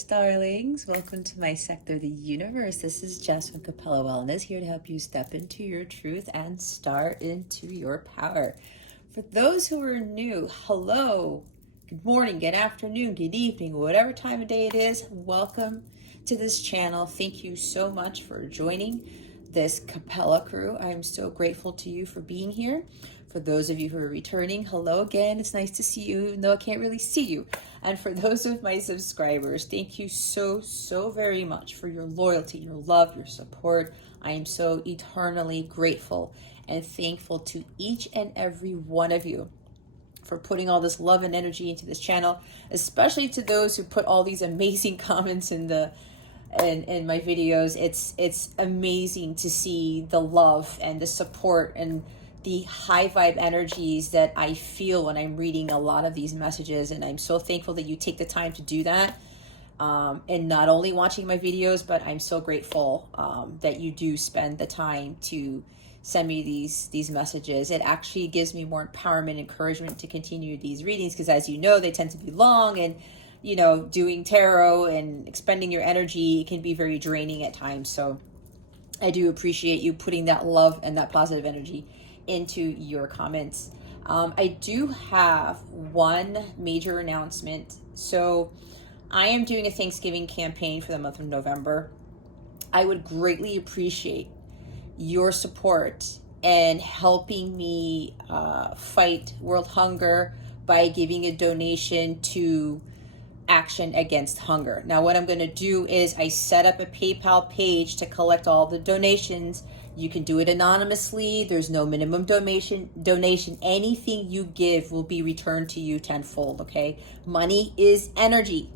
Taurus darlings, welcome to my sector, the universe. This is Jess from Capella Wellness, here to help you step into your truth and start into your power. For those who are new, hello, good morning, good afternoon, good evening, whatever time of day it is, welcome to this channel. Thank you so much for joining this Capella crew. I'm so grateful to you for being here. For those of you who are returning, hello again. It's nice to see you, even though I can't really see you. And for those of my subscribers, thank you so very much for your loyalty, your love, your support. I am so eternally grateful and thankful to each and every one of you for putting all this love and energy into this channel, especially to those who put all these amazing comments in my videos. It's amazing to see the love and the support and the high vibe energies that I feel when I'm reading a lot of these messages. And I'm so thankful that you take the time to do that. And not only watching my videos, but I'm so grateful that you do spend the time to send me these messages. It actually gives me more empowerment, encouragement to continue these readings, because as you know, they tend to be long, and you know, doing tarot and expending your energy can be very draining at times. So I do appreciate you putting that love and that positive energy into your comments. I do have one major announcement. So I am doing a Thanksgiving campaign for the month of November. I would greatly appreciate your support and helping me fight world hunger by giving a donation to Action Against Hunger. Now, what I'm going to do is I set up a PayPal page to collect all the donations. You can do it anonymously. There's no minimum donation. Anything you give will be returned to you tenfold, okay? Money is energy,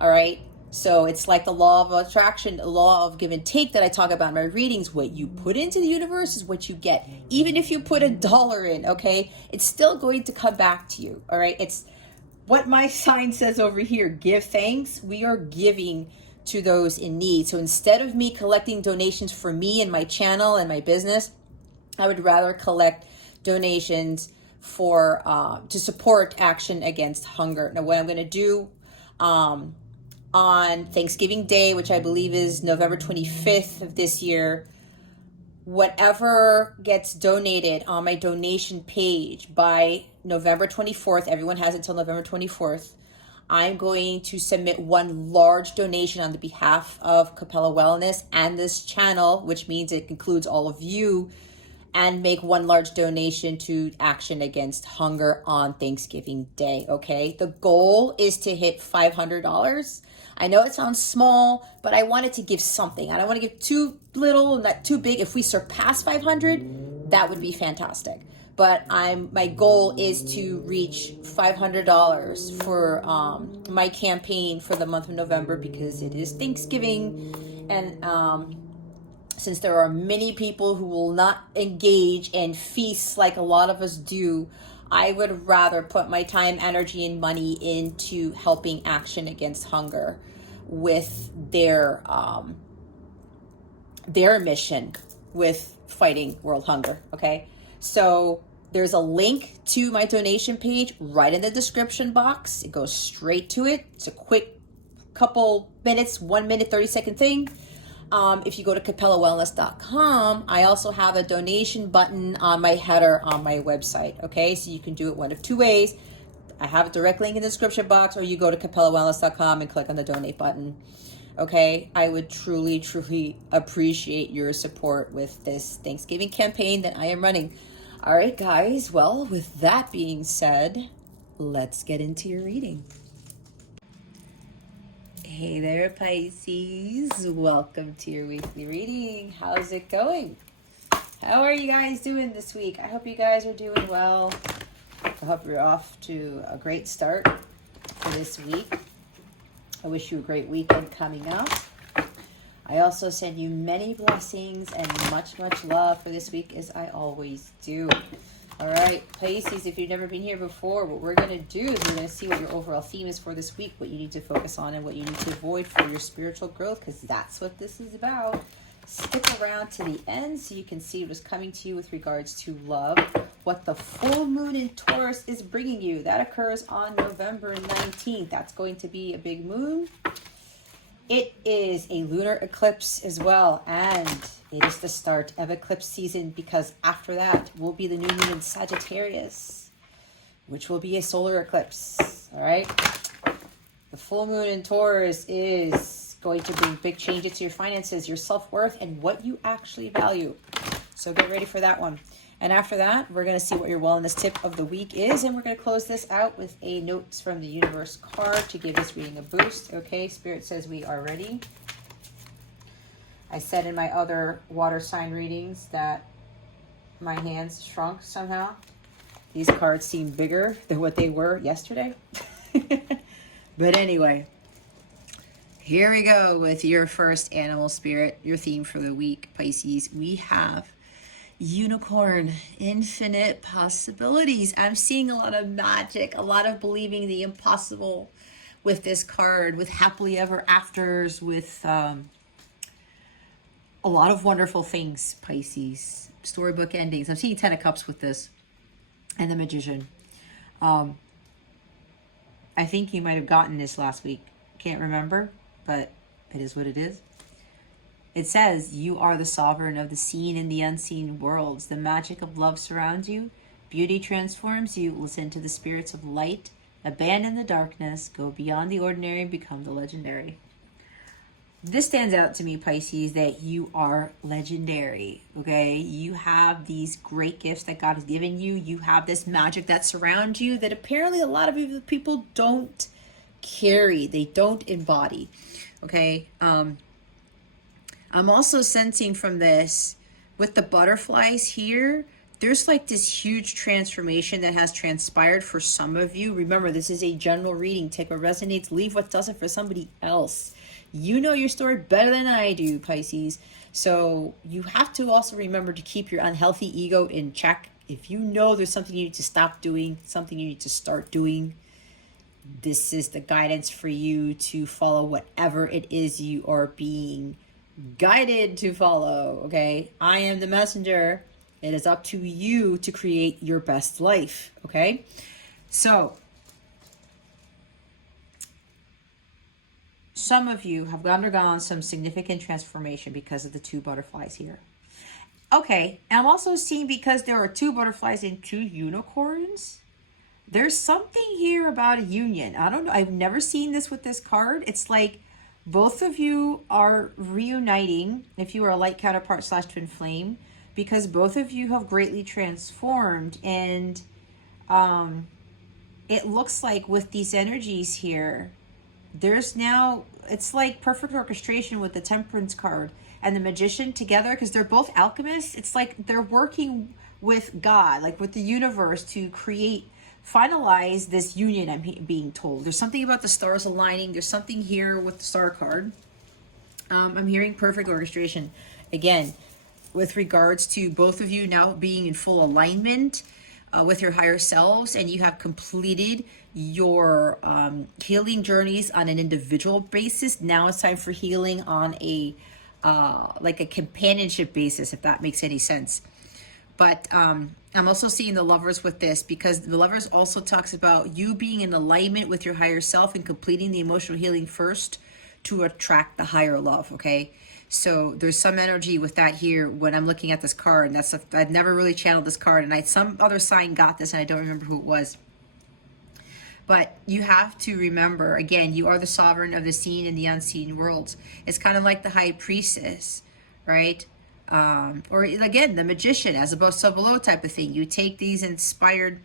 all right? So it's like the law of attraction, the law of give and take that I talk about in my readings. What you put into the universe is what you get. Even if you put $1 in, okay? It's still going to come back to you, all right? It's what my sign says over here, give thanks. We are giving to those in need. So instead of me collecting donations for me and my channel and my business, I would rather collect donations for to support Action Against Hunger. Now, what I'm going to do on Thanksgiving Day, which I believe is November 25th of this year, whatever gets donated on my donation page by November 24th, everyone has until November 24th, I'm going to submit one large donation on the behalf of Capella Wellness and this channel, which means it includes all of you, and make one large donation to Action Against Hunger on Thanksgiving Day, okay? The goal is to hit $500. I know it sounds small, but I wanted to give something. I don't want to give too little, not too big. If we surpass 500, that would be fantastic. But my goal is to reach $500 for my campaign for the month of November, because it is Thanksgiving, and since there are many people who will not engage and feast like a lot of us do, I would rather put my time, energy, and money into helping Action Against Hunger with their mission with fighting world hunger, okay? So there's a link to my donation page right in the description box. It goes straight to it. It's a quick couple minutes, 1 minute, 30-second thing. If you go to capellawellness.com, I also have a donation button on my header on my website, okay? So you can do it one of two ways. I have a direct link in the description box, or you go to capellawellness.com and click on the donate button, okay? I would truly appreciate your support with this Thanksgiving campaign that I am running. All right, guys. Well, with that being said, let's get into your reading. Hey there, Pisces. Welcome to your weekly reading. How's it going? How are you guys doing this week? I hope you guys are doing well. I hope you're off to a great start for this week. I wish you a great weekend coming up. I also send you many blessings and much love for this week, as I always do. All right, Pisces, if you've never been here before, what we're going to do is we're going to see what your overall theme is for this week, what you need to focus on, and what you need to avoid for your spiritual growth, because that's what this is about. Stick around to the end so you can see what's coming to you with regards to love, what the full moon in Taurus is bringing you. That occurs on November 19th. That's going to be a big moon. It is a lunar eclipse as well, and it is the start of eclipse season, because after that will be the new moon in Sagittarius, which will be a solar eclipse. All right. The full moon in Taurus is going to bring big changes to your finances, your self-worth, and what you actually value. So get ready for that one. And after that, we're going to see what your wellness tip of the week is, and we're going to close this out with a notes from the universe card to give this reading a boost. Okay, Spirit says we are ready. I said in my other water sign readings that my hands shrunk somehow. These cards seem bigger than what they were yesterday. But anyway, here we go with your first animal spirit, your theme for the week, Pisces. We have unicorn, infinite possibilities. I'm seeing a lot of magic, a lot of believing the impossible with this card, with happily ever afters, with a lot of wonderful things, Pisces. Storybook endings. I'm seeing 10 of Cups with this, and the Magician. I think you might have gotten this last week. Can't remember, but it is what it is. It says, you are the sovereign of the seen and the unseen worlds. The magic of love surrounds you. Beauty transforms you. Listen to the spirits of light. Abandon the darkness. Go beyond the ordinary and become the legendary. This stands out to me, Pisces, that you are legendary, okay? You have these great gifts that God has given you. You have this magic that surrounds you that apparently a lot of people don't carry. They don't embody, okay? I'm also sensing from this, with the butterflies here, there's like this huge transformation that has transpired for some of you. Remember, this is a general reading. Take what resonates, leave what doesn't for somebody else. You know your story better than I do, Pisces. So you have to also remember to keep your unhealthy ego in check. If you know there's something you need to stop doing, something you need to start doing, this is the guidance for you to follow whatever it is you are being guided to follow, okay? I am the messenger. It is up to you to create your best life, okay? So, some of you have undergone some significant transformation because of the two butterflies here. Okay, I'm also seeing, because there are two butterflies and two unicorns, there's something here about a union. I don't know. I've never seen this with this card. It's like both of you are reuniting, if you are a light counterpart / twin flame, because both of you have greatly transformed. And it looks like with these energies here, there's now, it's like perfect orchestration with the Temperance card and the Magician together, because they're both alchemists. It's like they're working with God, like with the universe, to finalize this union. I'm being told there's something about the stars aligning. There's something here with the star card. I'm hearing perfect orchestration again with regards to both of you now being in full alignment with your higher selves, and you have completed your healing journeys on an individual basis. Now it's time for healing on a like a companionship basis, if that makes any sense. But I'm also seeing the Lovers with this, because the Lovers also talks about you being in alignment with your higher self and completing the emotional healing first to attract the higher love, okay? So there's some energy with that here when I'm looking at this card. And I've never really channeled this card, and some other sign got this, and I don't remember who it was. But you have to remember, again, you are the sovereign of the seen and the unseen worlds. It's kind of like the High Priestess, right? Or again, the Magician, as above, so below type of thing. You take these inspired,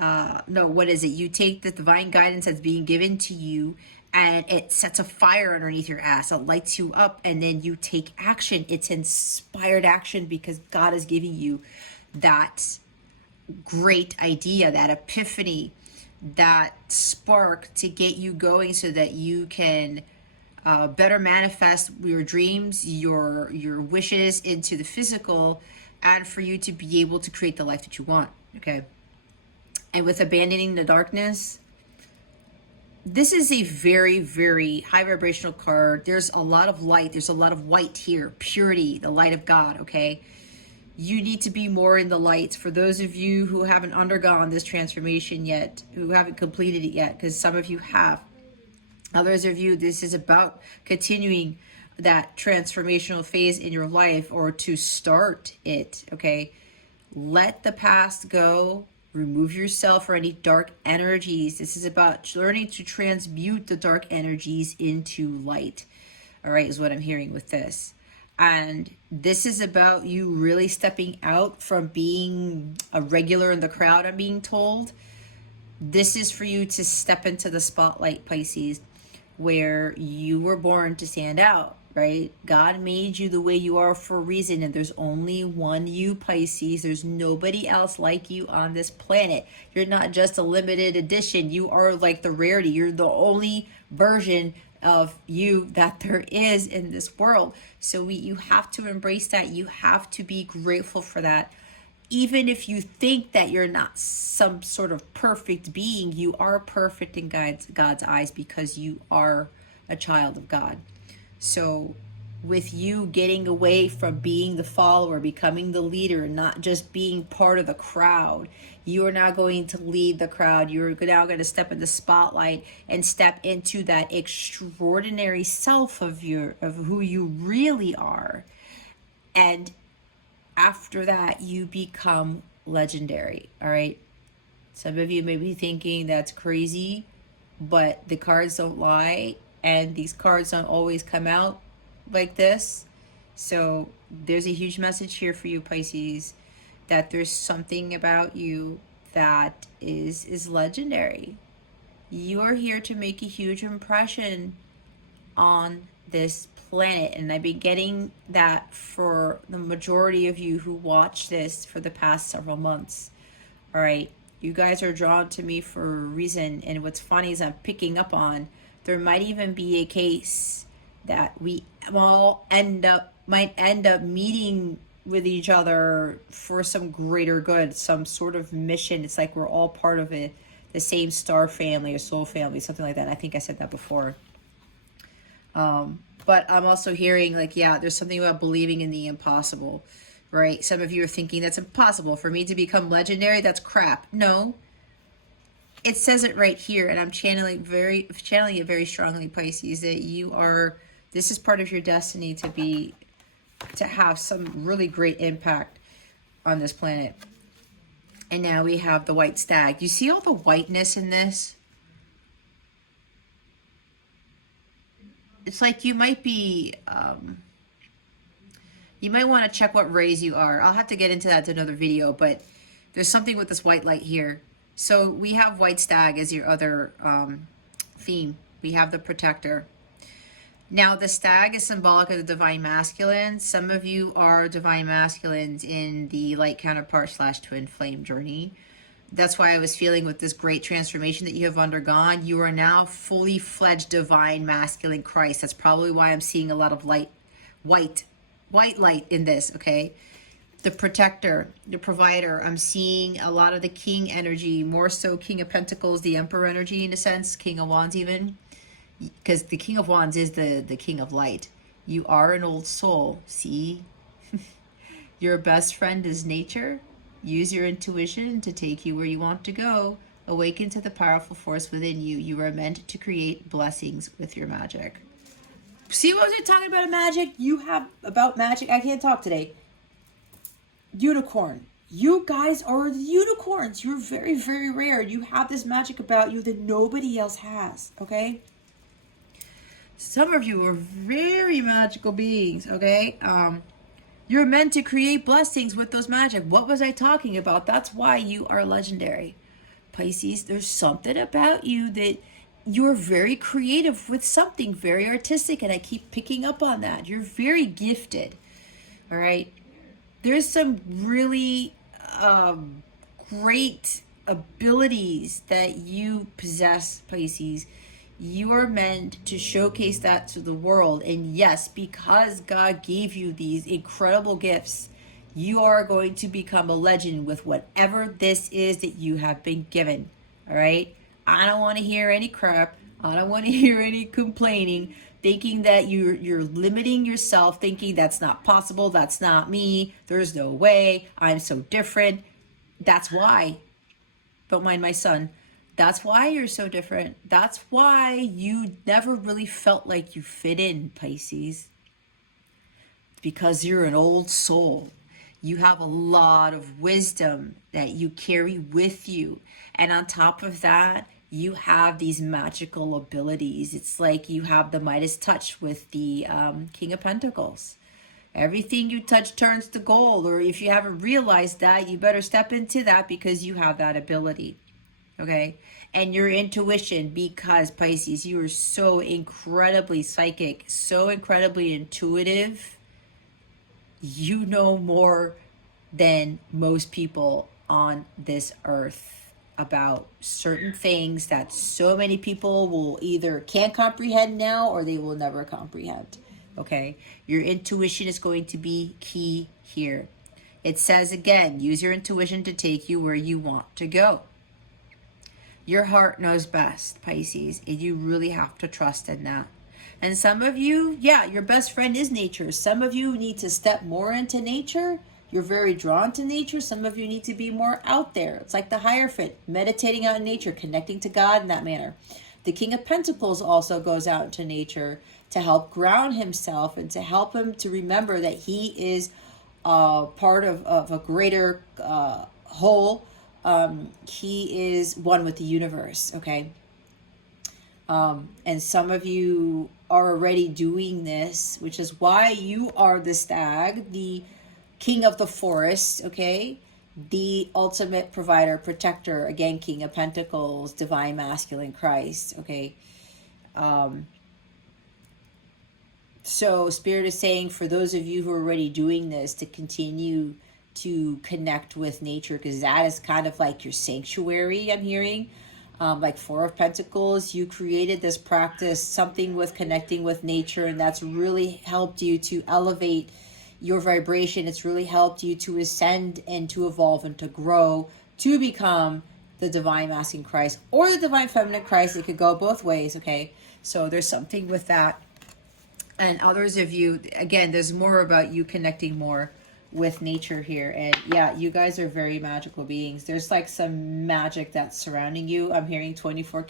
you take the divine guidance that's being given to you, and it sets a fire underneath your ass. It lights you up, and then you take action. It's inspired action because God is giving you that great idea, that epiphany, that spark to get you going so that you can better manifest your dreams, your wishes into the physical, and for you to be able to create the life that you want, okay? And with abandoning the darkness, this is a very, very high vibrational card. There's a lot of light. There's a lot of white here, purity, the light of God, okay? You need to be more in the light. For those of you who haven't undergone this transformation yet, who haven't completed it yet, because some of you have, Others of you, this is about continuing that transformational phase in your life, or to start it, okay? Let the past go. Remove yourself for any dark energies. This is about learning to transmute the dark energies into light, all right, is what I'm hearing with this. And this is about you really stepping out from being a regular in the crowd, I'm being told. This is for you to step into the spotlight, Pisces, where you were born to stand out, right? God made you the way you are for a reason, and there's only one you, Pisces. There's nobody else like you on this planet. You're not just a limited edition. You are like the rarity. You're the only version of you that there is in this world. So you have to embrace that. You have to be grateful for that. Even if you think that you're not some sort of perfect being, you are perfect in God's eyes, because you are a child of God. So with you getting away from being the follower, becoming the leader, not just being part of the crowd, you are now going to lead the crowd. You're now going to step in the spotlight and step into that extraordinary self of who you really are. And after that, you become legendary, all right? Some of you may be thinking that's crazy, but the cards don't lie, and these cards don't always come out like this. So there's a huge message here for you, Pisces, that there's something about you that is legendary. You are here to make a huge impression on this planet, and I've been getting that for the majority of you who watch this for the past several months. All right, you guys are drawn to me for a reason, and what's funny is I'm picking up on there might even be a case that we all might end up meeting with each other for some greater good, some sort of mission. It's like we're all part of it, the same star family or soul family, something like that. I think I said that before. But I'm also hearing like, yeah, there's something about believing in the impossible, right? Some of you are thinking that's impossible for me to become legendary. That's crap. No, it says it right here. And I'm channeling it very strongly, Pisces, that this is part of your destiny to have some really great impact on this planet. And now we have the white stag. You see all the whiteness in this? It's like you might be, you might want to check what rays you are. I'll have to get into that in another video, but there's something with this white light here. So we have white stag as your other theme. We have the protector. Now the stag is symbolic of the divine masculine. Some of you are divine masculines in the light counterpart / twin flame journey. That's why I was feeling with this great transformation that you have undergone, you are now fully fledged divine masculine Christ. That's probably why I'm seeing a lot of white light in this, okay? The protector, the provider, I'm seeing a lot of the king energy, more so King of Pentacles, the Emperor energy in a sense, King of Wands even, because the King of Wands is the King of Light. You are an old soul, see? Your best friend is nature. Use your intuition to take you where you want to go. Awaken to the powerful force within you. You are meant to create blessings with your magic. See what was I talking about magic? You have about magic. I can't talk today. Unicorn. You guys are the unicorns. You're very, very rare. You have this magic about you that nobody else has, okay? Some of you are very magical beings, okay? You're meant to create blessings with those magic. What was I talking about? That's why you are legendary. Pisces, there's something about you that you're very creative with something very artistic, and I keep picking up on that. You're very gifted, all right? There's some really great abilities that you possess, Pisces. You are meant to showcase that to the world. And yes, because God gave you these incredible gifts, you are going to become a legend with whatever this is that you have been given. All right? I don't want to hear any crap. I don't want to hear any complaining, thinking that you're limiting yourself, thinking that's not possible, that's not me, there's no way, I'm so different. That's why. Don't mind my son. That's why you're so different. That's why you never really felt like you fit in, Pisces. Because you're an old soul. You have a lot of wisdom that you carry with you. And on top of that, you have these magical abilities. It's like you have the Midas touch with the King of Pentacles. Everything you touch turns to gold. Or if you haven't realized that, you better step into that because you have that ability. Okay? And your intuition, because Pisces, you are so incredibly psychic, so incredibly intuitive. You know more than most people on this earth about certain things that so many people will either can't comprehend now or they will never comprehend. Okay, your intuition is going to be key here. It says again, use your intuition to take you where you want to go. Your heart knows best, Pisces, and you really have to trust in that. And some of you, yeah, your best friend is nature. Some of you need to step more into nature. You're very drawn to nature. Some of you need to be more out there. It's like the Hierophant, meditating out in nature, connecting to God in that manner. The King of Pentacles also goes out into nature to help ground himself and to help him to remember that he is part of a greater whole. He is one with the universe, okay? And some of you are already doing this, which is why you are the stag, the king of the forest, okay? The ultimate provider, protector, again, King of Pentacles, divine masculine Christ, okay? So Spirit is saying for those of you who are already doing this to continue to connect with nature, because that is kind of like your sanctuary, I'm hearing. Like Four of Pentacles, you created this practice, something with connecting with nature, and that's really helped you to elevate your vibration. It's really helped you to ascend and to evolve and to grow to become the divine masculine Christ or the divine feminine Christ. It could go both ways, okay? So there's something with that. And others of you, again, there's more about you connecting more with nature here. And yeah, you guys are very magical beings. There's like some magic that's surrounding you. I'm hearing 24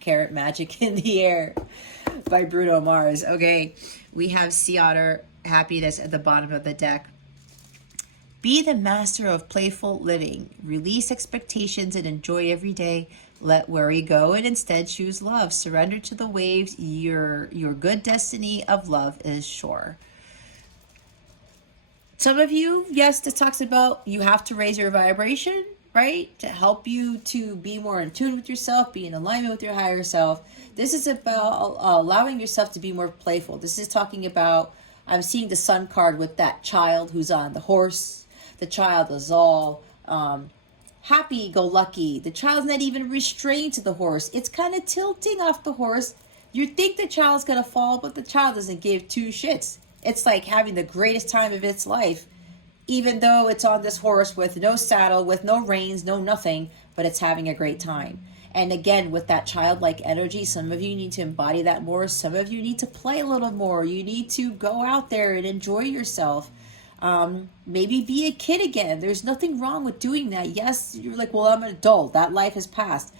karat magic in the air by Bruno Mars. Okay, we have Sea Otter happiness at the bottom of the deck. Be the master of playful living. Release expectations and enjoy every day. Let worry go and instead choose love. Surrender to the waves. Your good destiny of love is sure. Some of you, yes, this talks about you have to raise your vibration, right? To help you to be more in tune with yourself, be in alignment with your higher self. This is about allowing yourself to be more playful. This is talking about, I'm seeing the Sun card with that child who's on the horse. The child is all happy-go-lucky. The child's not even restrained to the horse. It's kind of tilting off the horse. You think the child's going to fall, but the child doesn't give two shits. It's like having the greatest time of its life, even though it's on this horse with no saddle, with no reins, no nothing, but it's having a great time. And again, with that childlike energy, some of you need to embody that more. Some of you need to play a little more. You need to go out there and enjoy yourself. Maybe be a kid again. There's nothing wrong with doing that. Yes, you're like, well, I'm an adult. That life has passed.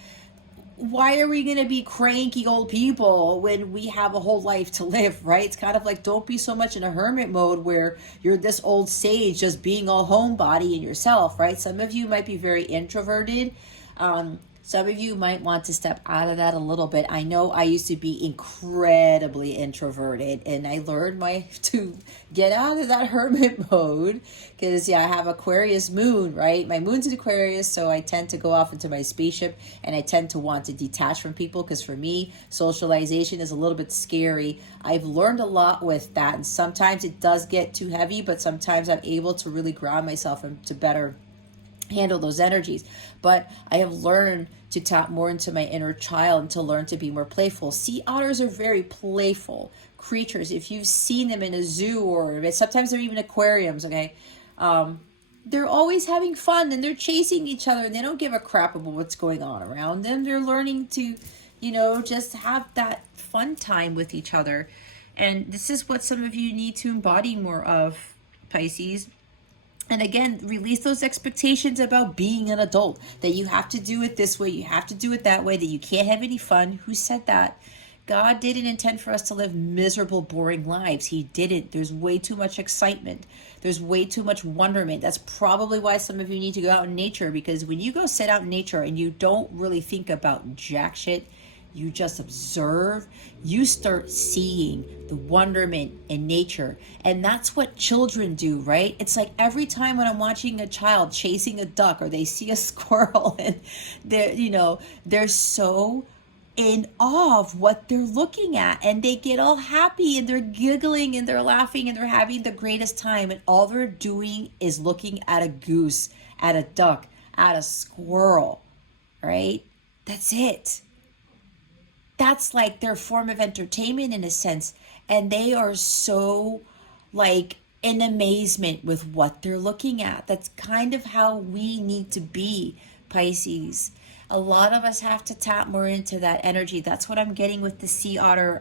Why are we going to be cranky old people when we have a whole life to live, right? It's kind of like, don't be so much in a hermit mode where you're this old sage just being all homebody in yourself, right? Some of you might be very introverted. Some of you might want to step out of that a little bit. I know I used to be incredibly introverted, and I learned to get out of that hermit mode because, yeah, I have Aquarius moon, right? My moon's in Aquarius, so I tend to go off into my spaceship, and I tend to want to detach from people because for me, socialization is a little bit scary. I've learned a lot with that, and sometimes it does get too heavy, but sometimes I'm able to really ground myself and to better handle those energies. But I have learned to tap more into my inner child and to learn to be more playful. Sea otters are very playful creatures. If you've seen them in a zoo or sometimes they're even aquariums, okay? They're always having fun and they're chasing each other and they don't give a crap about what's going on around them. They're learning to, just have that fun time with each other. And this is what some of you need to embody more of, Pisces. And again, release those expectations about being an adult, that you have to do it this way, you have to do it that way, that you can't have any fun. Who said that? God didn't intend for us to live miserable, boring lives. He didn't. There's way too much excitement. There's way too much wonderment. That's probably why some of you need to go out in nature, because when you go sit out in nature and you don't really think about jack shit, you just observe, you start seeing the wonderment in nature. And that's what children do, right? It's like every time when I'm watching a child chasing a duck or they see a squirrel and they're so in awe of what they're looking at, and they get all happy and they're giggling and they're laughing and they're having the greatest time, and all they're doing is looking at a goose, at a duck, at a squirrel, right? That's it. That's like their form of entertainment in a sense, and they are so like in amazement with what they're looking at. That's kind of how we need to be, Pisces. A lot of us have to tap more into that energy. That's what I'm getting with the sea otter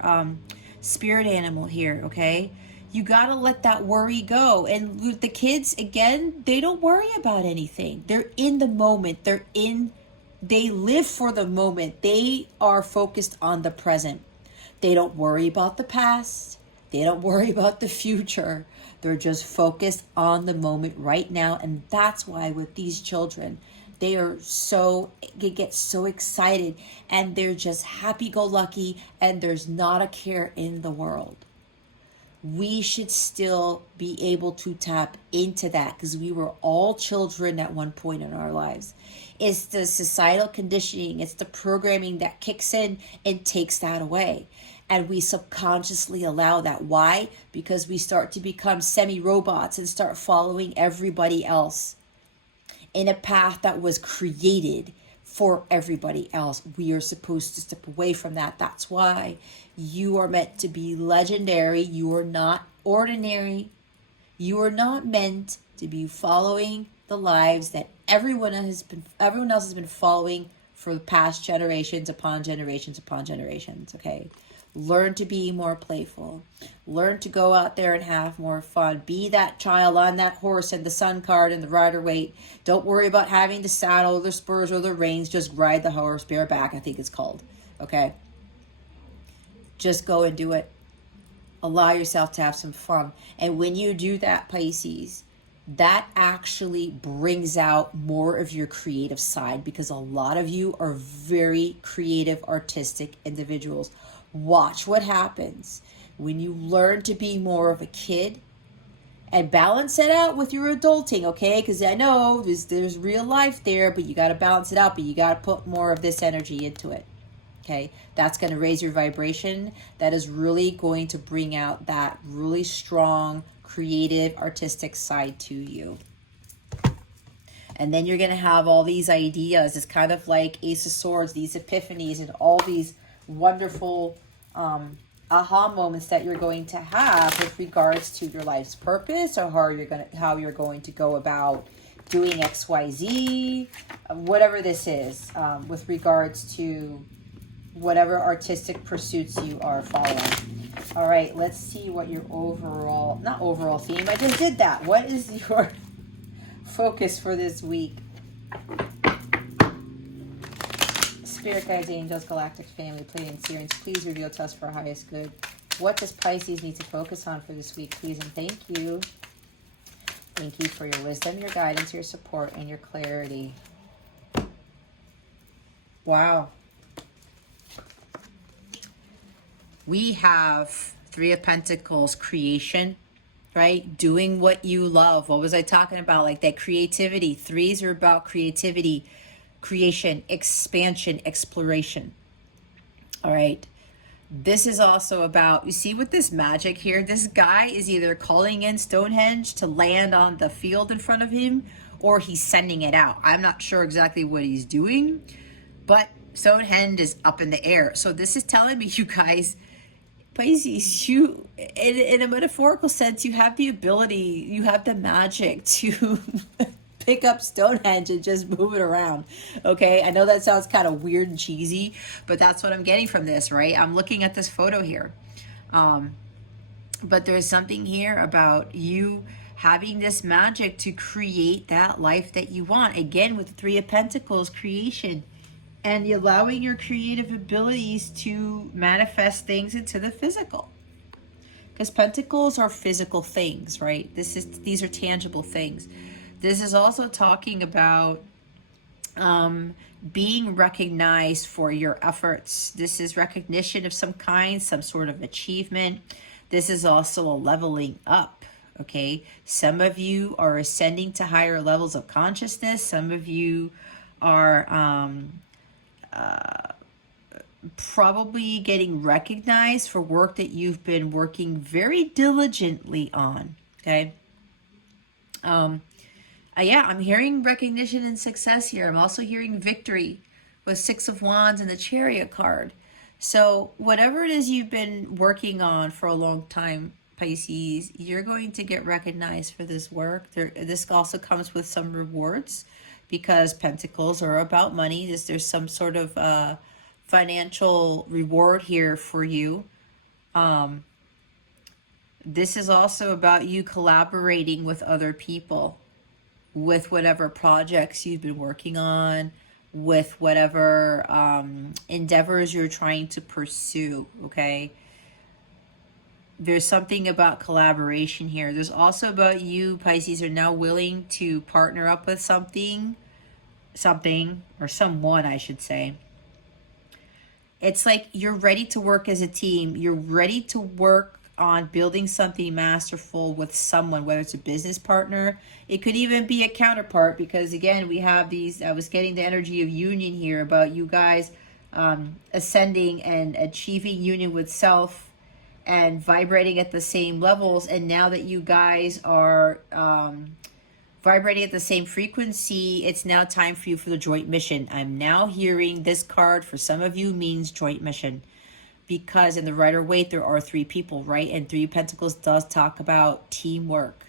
spirit animal here, okay? You got to let that worry go. And with the kids, again, they don't worry about anything. They're in the moment. They live for the moment. They are focused on the present. They don't worry about the past. They don't worry about the future. They're just focused on the moment right now. And that's why with these children, they get so excited and they're just happy-go-lucky and there's not a care in the world. We should still be able to tap into that because we were all children at one point in our lives. It's the societal conditioning, it's the programming that kicks in and takes that away. And we subconsciously allow that. Why? Because we start to become semi-robots and start following everybody else in a path that was created for everybody else. We are supposed to step away from that. That's why you are meant to be legendary. You are not ordinary. You are not meant to be following the lives that everyone else has been following for the past generations upon generations upon generations, okay? Learn to be more playful. Learn to go out there and have more fun. Be that child on that horse and the sun card and the rider weight. Don't worry about having the saddle or the spurs or the reins. Just ride the horse bareback, I think it's called. Okay? Just go and do it. Allow yourself to have some fun. And when you do that, Pisces, that actually brings out more of your creative side, because a lot of you are very creative, artistic individuals. Watch what happens when you learn to be more of a kid and balance it out with your adulting, okay? Because I know there's real life there, but you got to balance it out, but you got to put more of this energy into it, okay? That's going to raise your vibration. That is really going to bring out that really strong, creative, artistic side to you. And then you're going to have all these ideas. It's kind of like Ace of Swords, these epiphanies, and all these wonderful aha moments that you're going to have with regards to your life's purpose, or how you're going to go about doing XYZ, whatever this is, with regards to whatever artistic pursuits you are following. All right, let's see what your not overall theme. I just did that. What is your focus for this week? Spirit guides, angels, galactic family, Pleiadian Sirians, please reveal to us for our highest good. What does Pisces need to focus on for this week, please? And thank you. Thank you for your wisdom, your guidance, your support, and your clarity. Wow. We have Three of Pentacles, creation, right? Doing what you love. What was I talking about? Like that creativity. Threes are about creativity, creation, expansion, exploration. All right. This is also about, you see with this magic here, this guy is either calling in Stonehenge to land on the field in front of him, or he's sending it out. I'm not sure exactly what he's doing, but Stonehenge is up in the air. So this is telling me, you guys, Pisces, you, in a metaphorical sense, you have the ability, you have the magic to pick up Stonehenge and just move it around, okay? I know that sounds kind of weird and cheesy, but that's what I'm getting from this, right? I'm looking at this photo here. But there's something here about you having this magic to create that life that you want. Again, with the Three of Pentacles, creation, and allowing your creative abilities to manifest things into the physical. Because pentacles are physical things, right? These are tangible things. This is also talking about being recognized for your efforts. This is recognition of some kind, some sort of achievement. This is also a leveling up, okay? Some of you are ascending to higher levels of consciousness. Some of you are probably getting recognized for work that you've been working very diligently on, okay? Yeah, I'm hearing recognition and success here. I'm also hearing victory with Six of Wands and the Chariot card. So whatever it is you've been working on for a long time, Pisces, you're going to get recognized for this work. This also comes with some rewards because Pentacles are about money. There's some sort of financial reward here for you. This is also about you collaborating with other people, with whatever projects you've been working on, with whatever endeavors you're trying to pursue, okay? There's something about collaboration here. There's also about you, Pisces, are now willing to partner up with something, or someone, I should say. It's like you're ready to work as a team. You're ready to work on building something masterful with someone, whether it's a business partner. It could even be a counterpart, because again, we have these, I was getting the energy of union here about you guys ascending and achieving union with self and vibrating at the same levels. And now that you guys are vibrating at the same frequency, it's now time for you for the joint mission. I'm now hearing this card for some of you means joint mission, because in the Rider-Waite there are three people, right? And Three of Pentacles does talk about teamwork,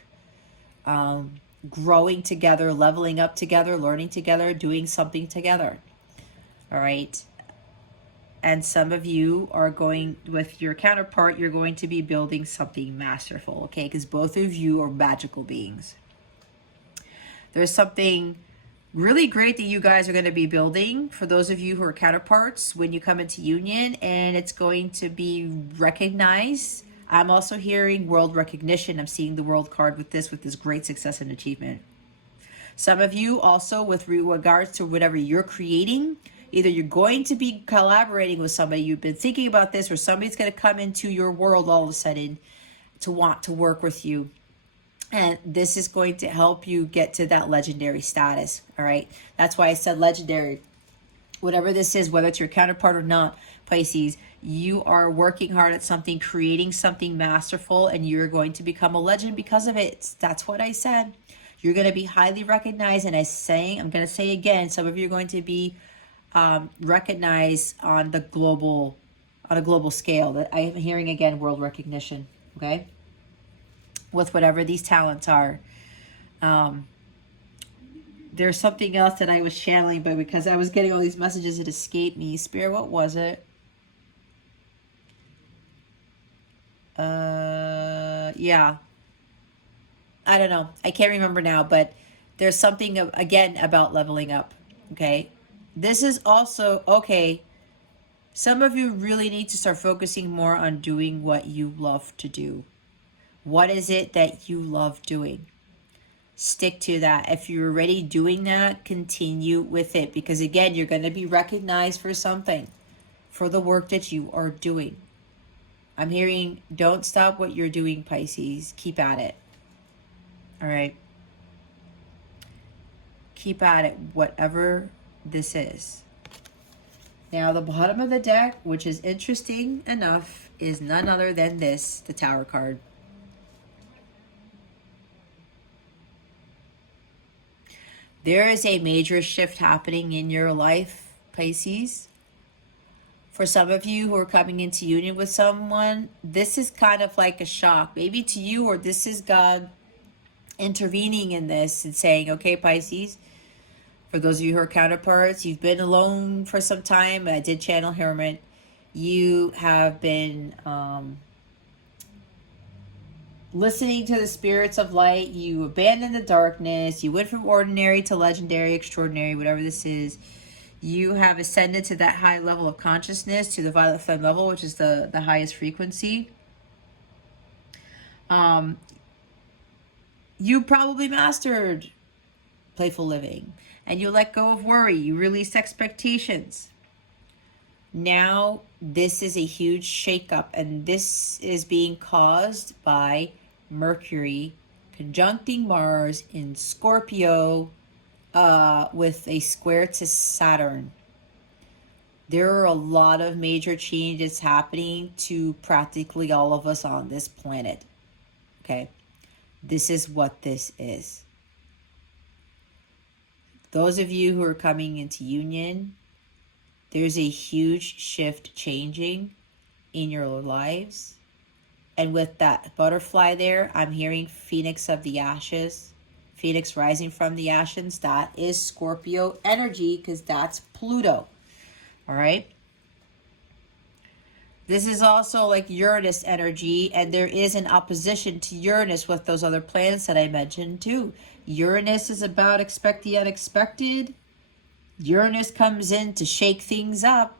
growing together, leveling up together, learning together, doing something together. All right. And some of you are going, with your counterpart, you're going to be building something masterful, okay? Because both of you are magical beings. There's something really great that you guys are going to be building for those of you who are counterparts when you come into union, and it's going to be recognized. I'm also hearing world recognition. I'm seeing the world card with this great success and achievement. Some of you also, with regards to whatever you're creating, either you're going to be collaborating with somebody, you've been thinking about this, or somebody's going to come into your world all of a sudden to want to work with you. And this is going to help you get to that legendary status, all right? That's why I said legendary. Whatever this is, whether it's your counterpart or not, Pisces, you are working hard at something, creating something masterful, and you're going to become a legend because of it. That's what I said. You're going to be highly recognized, and I'm going to say again, some of you are going to be recognized on a global scale. That I am hearing again, world recognition, okay? With whatever these talents are. There's something else that I was channeling, but because I was getting all these messages, it escaped me. Spirit, what was it? Yeah. I don't know. I can't remember now, but there's something, again, about leveling up, okay? This is also, okay, some of you really need to start focusing more on doing what you love to do. What is it that you love doing? Stick to that. If you're already doing that, continue with it. Because again, you're going to be recognized for something, for the work that you are doing. I'm hearing, don't stop what you're doing, Pisces. Keep at it. All right. Keep at it, whatever this is. Now, the bottom of the deck, which is interesting enough, is none other than this, the Tower card. There is a major shift happening in your life, Pisces. For some of you who are coming into union with someone, this is kind of like a shock, maybe to you, or this is God intervening in this and saying, okay, Pisces, for those of you who are counterparts, you've been alone for some time. I did channel Hermit. You have been listening to the spirits of light. You abandoned the darkness. You went from ordinary to legendary, extraordinary, whatever this is. You have ascended to that high level of consciousness, to the violet flame level, which is the highest frequency. You probably mastered playful living, and you let go of worry. You released expectations. Now, this is a huge shakeup, and this is being caused by Mercury conjuncting Mars in Scorpio with a square to Saturn. There are a lot of major changes happening to practically all of us on this planet. Okay, this is what this is. Those of you who are coming into union, there's a huge shift changing in your lives. And with that butterfly there, I'm hearing Phoenix of the Ashes, Phoenix rising from the ashes. That is Scorpio energy, because that's Pluto. All right. This is also like Uranus energy, and there is an opposition to Uranus with those other planets that I mentioned too. Uranus is about expect the unexpected. Uranus comes in to shake things up.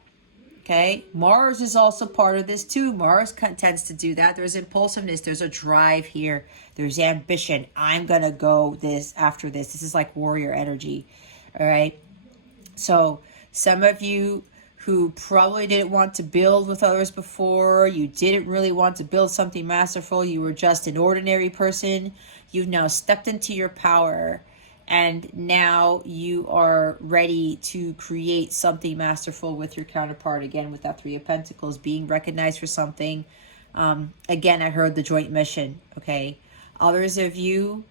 Okay, Mars is also part of this too. Mars tends to do that. There's impulsiveness. There's a drive here. There's ambition. I'm going to go this after this. This is like warrior energy. All right. So some of you who probably didn't want to build with others before, you didn't really want to build something masterful, you were just an ordinary person, you've now stepped into your power. And now you are ready to create something masterful with your counterpart. Again, with that Three of Pentacles, being recognized for something. Again, I heard the joint mission. Okay. Others of you,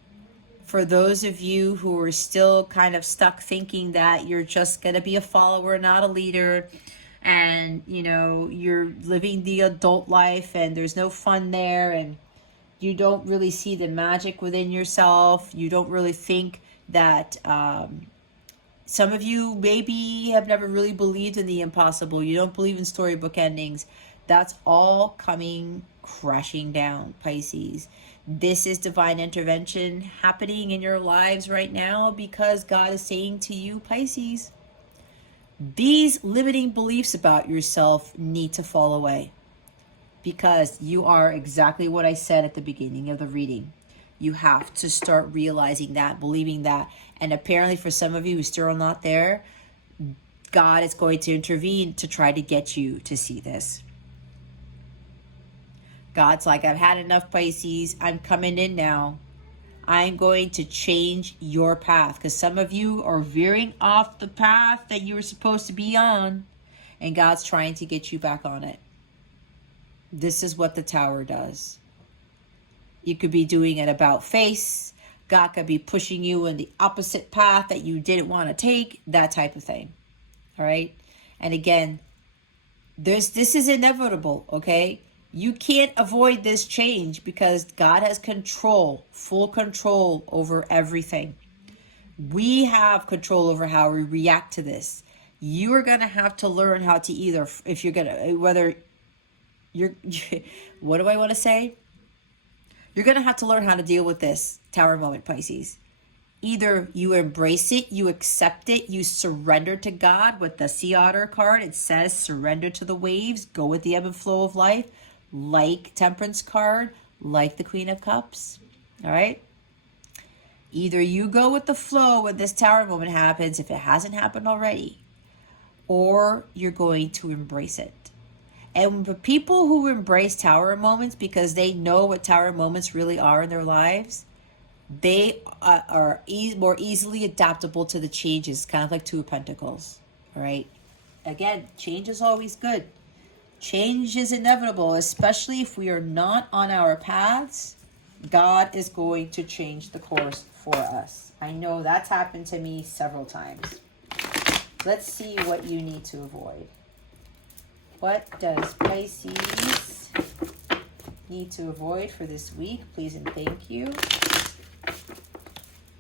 for those of you who are still kind of stuck thinking that you're just going to be a follower, not a leader, and, you know, you're living the adult life and there's no fun there, and you don't really see the magic within yourself. You don't really think that some of you maybe have never really believed in the impossible. You don't believe in storybook endings. That's all coming crashing down, Pisces. This is divine intervention happening in your lives right now, because God is saying to you, Pisces, these limiting beliefs about yourself need to fall away, because you are exactly what I said at the beginning of the reading. You have to start realizing that, believing that. And apparently for some of you who still are not there, God is going to intervene to try to get you to see this. God's like, I've had enough, Pisces. I'm coming in now. I'm going to change your path, because some of you are veering off the path that you were supposed to be on, and God's trying to get you back on it. This is what the Tower does. You could be doing an about face. God could be pushing you in the opposite path that you didn't want to take, that type of thing. All right. And again, this is inevitable. Okay. You can't avoid this change, because God has control, full control over everything. We have control over how we react to this. You are going to have to learn how to either, if you're going to, whether you're, what do I want to say? You're going to have to learn how to deal with this Tower moment, Pisces. Either you embrace it, you accept it, you surrender to God. With the Sea Otter card, it says surrender to the waves, go with the ebb and flow of life, like Temperance card, like the Queen of Cups. All right? Either you go with the flow when this Tower moment happens, if it hasn't happened already, or you're going to embrace it. And for people who embrace Tower moments because they know what Tower moments really are in their lives, they are more easily adaptable to the changes, kind of like Two of Pentacles. All right? Again, change is always good. Change is inevitable, especially if we are not on our paths. God is going to change the course for us. I know that's happened to me several times. Let's see what you need to avoid. What does Pisces need to avoid for this week? Please and thank you.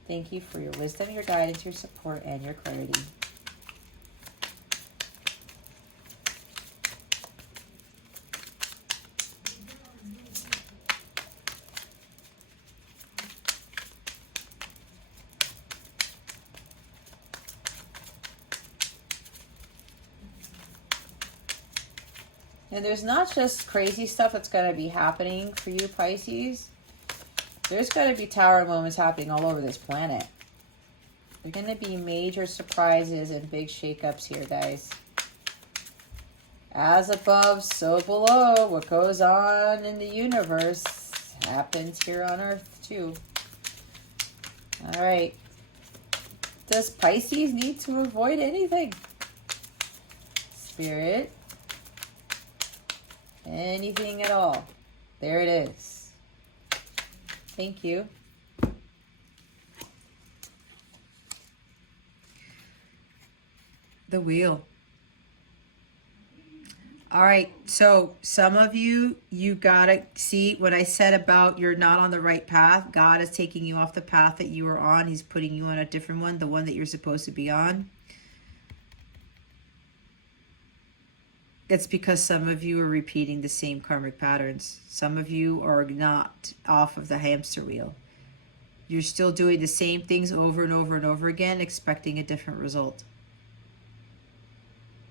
Thank you for your wisdom, your guidance, your support, and your clarity. And there's not just crazy stuff that's going to be happening for you, Pisces. There's going to be tower moments happening all over this planet. There are going to be major surprises and big shakeups here, guys. As above, so below. What goes on in the universe happens here on Earth, too. All right. Does Pisces need to avoid anything? Spirit. Anything at all. There it is. Thank you. The wheel. All right, so some of you gotta see what I said about you're not on the right path. God is taking you off the path that you were on. He's putting you on a different one, the one that you're supposed to be on. It's because some of you are repeating the same karmic patterns. Some of you are not off of the hamster wheel. You're still doing the same things over and over and over again, expecting a different result.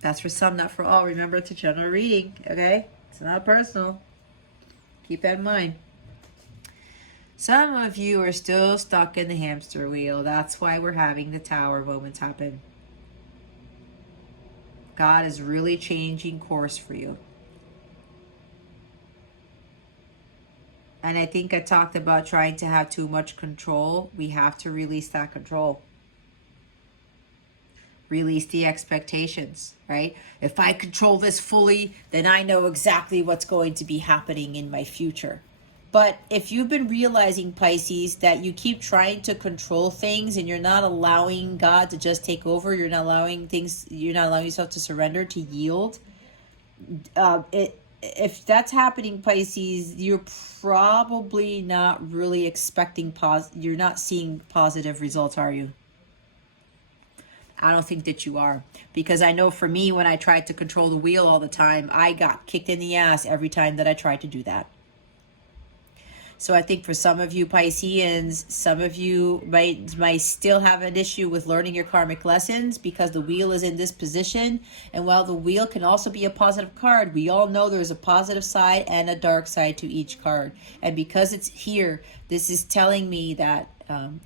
That's for some, not for all. Remember, it's a general reading, okay? It's not personal. Keep that in mind. Some of you are still stuck in the hamster wheel. That's why we're having the tower moments happen. God is really changing course for you. And I think I talked about trying to have too much control. We have to release that control. Release the expectations, right? If I control this fully, then I know exactly what's going to be happening in my future. But if you've been realizing, Pisces, that you keep trying to control things and you're not allowing God to just take over, you're not allowing yourself to surrender, to yield, if that's happening, Pisces, you're probably not really expecting you're not seeing positive results, are you? I don't think that you are, because I know for me, when I tried to control the wheel all the time, I got kicked in the ass every time that I tried to do that. So I think for some of you Pisceans, some of you might still have an issue with learning your karmic lessons because the wheel is in this position. And while the wheel can also be a positive card, we all know there's a positive side and a dark side to each card. And because it's here, this is telling me that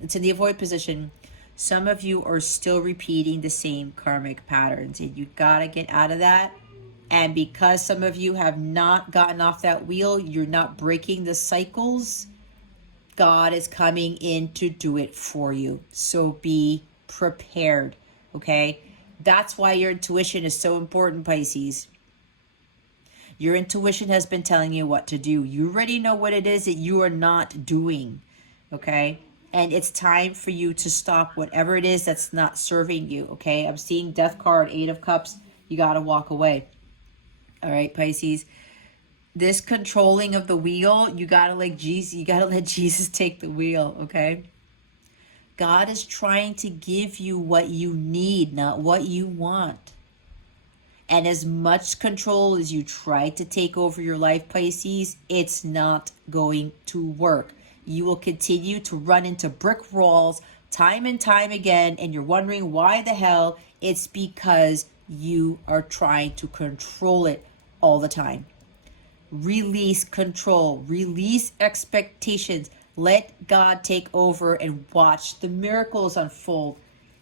it's in the avoid position. Some of you are still repeating the same karmic patterns, and you gotta get out of that. And because some of you have not gotten off that wheel, you're not breaking the cycles, God is coming in to do it for you. So be prepared, okay? That's why your intuition is so important, Pisces. Your intuition has been telling you what to do. You already know what it is that you are not doing, okay? And it's time for you to stop whatever it is that's not serving you, okay? I'm seeing Death card, 8 of Cups. You got to walk away. All right, Pisces. This controlling of the wheel, you got to let Jesus take the wheel, okay? God is trying to give you what you need, not what you want. And as much control as you try to take over your life, Pisces, it's not going to work. You will continue to run into brick walls time and time again, and you're wondering why the hell. It's because you are trying to control it all the time. Release control, release expectations. Let God take over and watch the miracles unfold.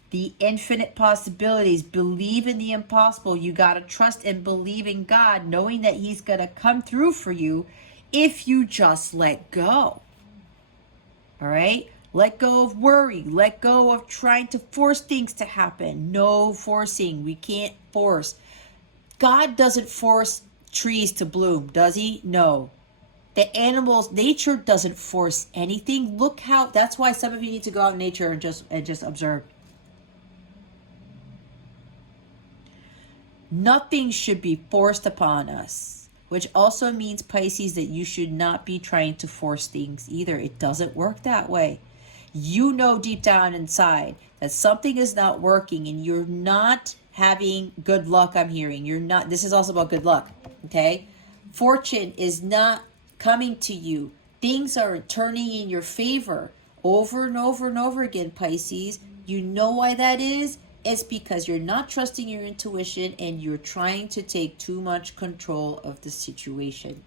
The infinite possibilities. Believe in the impossible. You got to trust and believe in God, knowing that He's going to come through for you if you just let go. All right? Let go of worry. Let go of trying to force things to happen. No forcing. We can't force. God doesn't force trees to bloom, does He? No. The animals, nature doesn't force anything. Look how, that's why some of you need to go out in nature and just observe. Nothing should be forced upon us. Which also means, Pisces, that you should not be trying to force things either. It doesn't work that way. You know deep down inside that something is not working and you're not having good luck, I'm hearing. You're not, this is also about good luck, okay? Fortune is not coming to you. Things are turning in your favor over and over and over again, Pisces. You know why that is? It's because you're not trusting your intuition and you're trying to take too much control of the situation.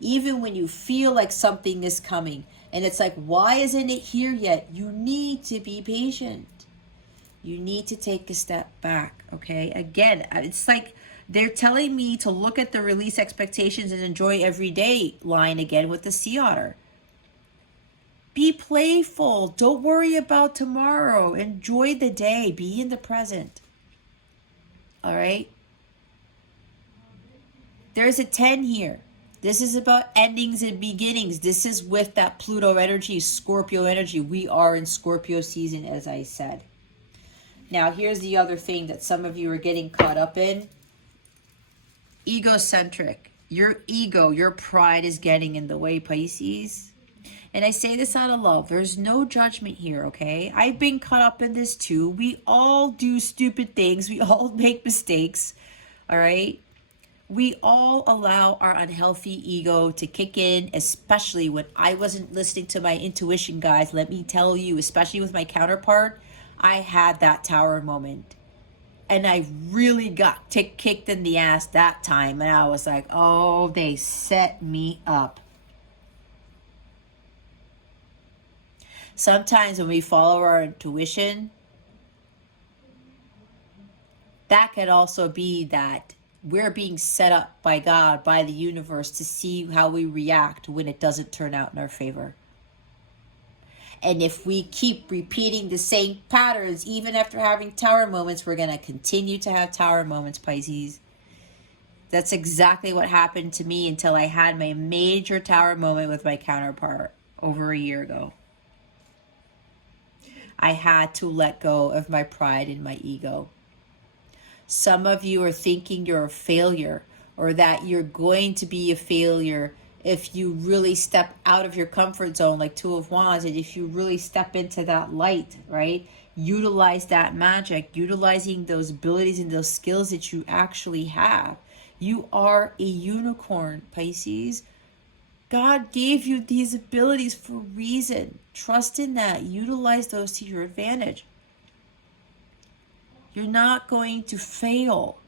Even when you feel like something is coming and it's like, why isn't it here yet? You need to be patient. You need to take a step back, okay? Again, it's like they're telling me to look at the release expectations and enjoy every day line again with the sea otter. Be playful. Don't worry about tomorrow. Enjoy the day. Be in the present. All right? There's a 10 here. This is about endings and beginnings. This is with that Pluto energy, Scorpio energy. We are in Scorpio season, as I said. Now, here's the other thing that some of you are getting caught up in. Egocentric. Your ego, your pride is getting in the way, Pisces. And I say this out of love. There's no judgment here, okay? I've been caught up in this too. We all do stupid things. We all make mistakes, all right? We all allow our unhealthy ego to kick in, especially when I wasn't listening to my intuition, guys. Let me tell you, especially with my counterpart, I had that tower moment. And I really got kicked in the ass that time. And I was like, oh, they set me up. Sometimes when we follow our intuition, that could also be that we're being set up by God, by the universe, to see how we react when it doesn't turn out in our favor. And if we keep repeating the same patterns, even after having tower moments, we're going to continue to have tower moments, Pisces. That's exactly what happened to me until I had my major tower moment with my counterpart over a year ago. I had to let go of my pride and my ego. Some of you are thinking you're a failure, or that you're going to be a failure if you really step out of your comfort zone, like Two of Wands, and if you really step into that light, right? Utilize that magic, utilizing those abilities and those skills that you actually have. You are a unicorn, Pisces. God gave you these abilities for a reason. Trust in that. Utilize those to your advantage. You're not going to fail.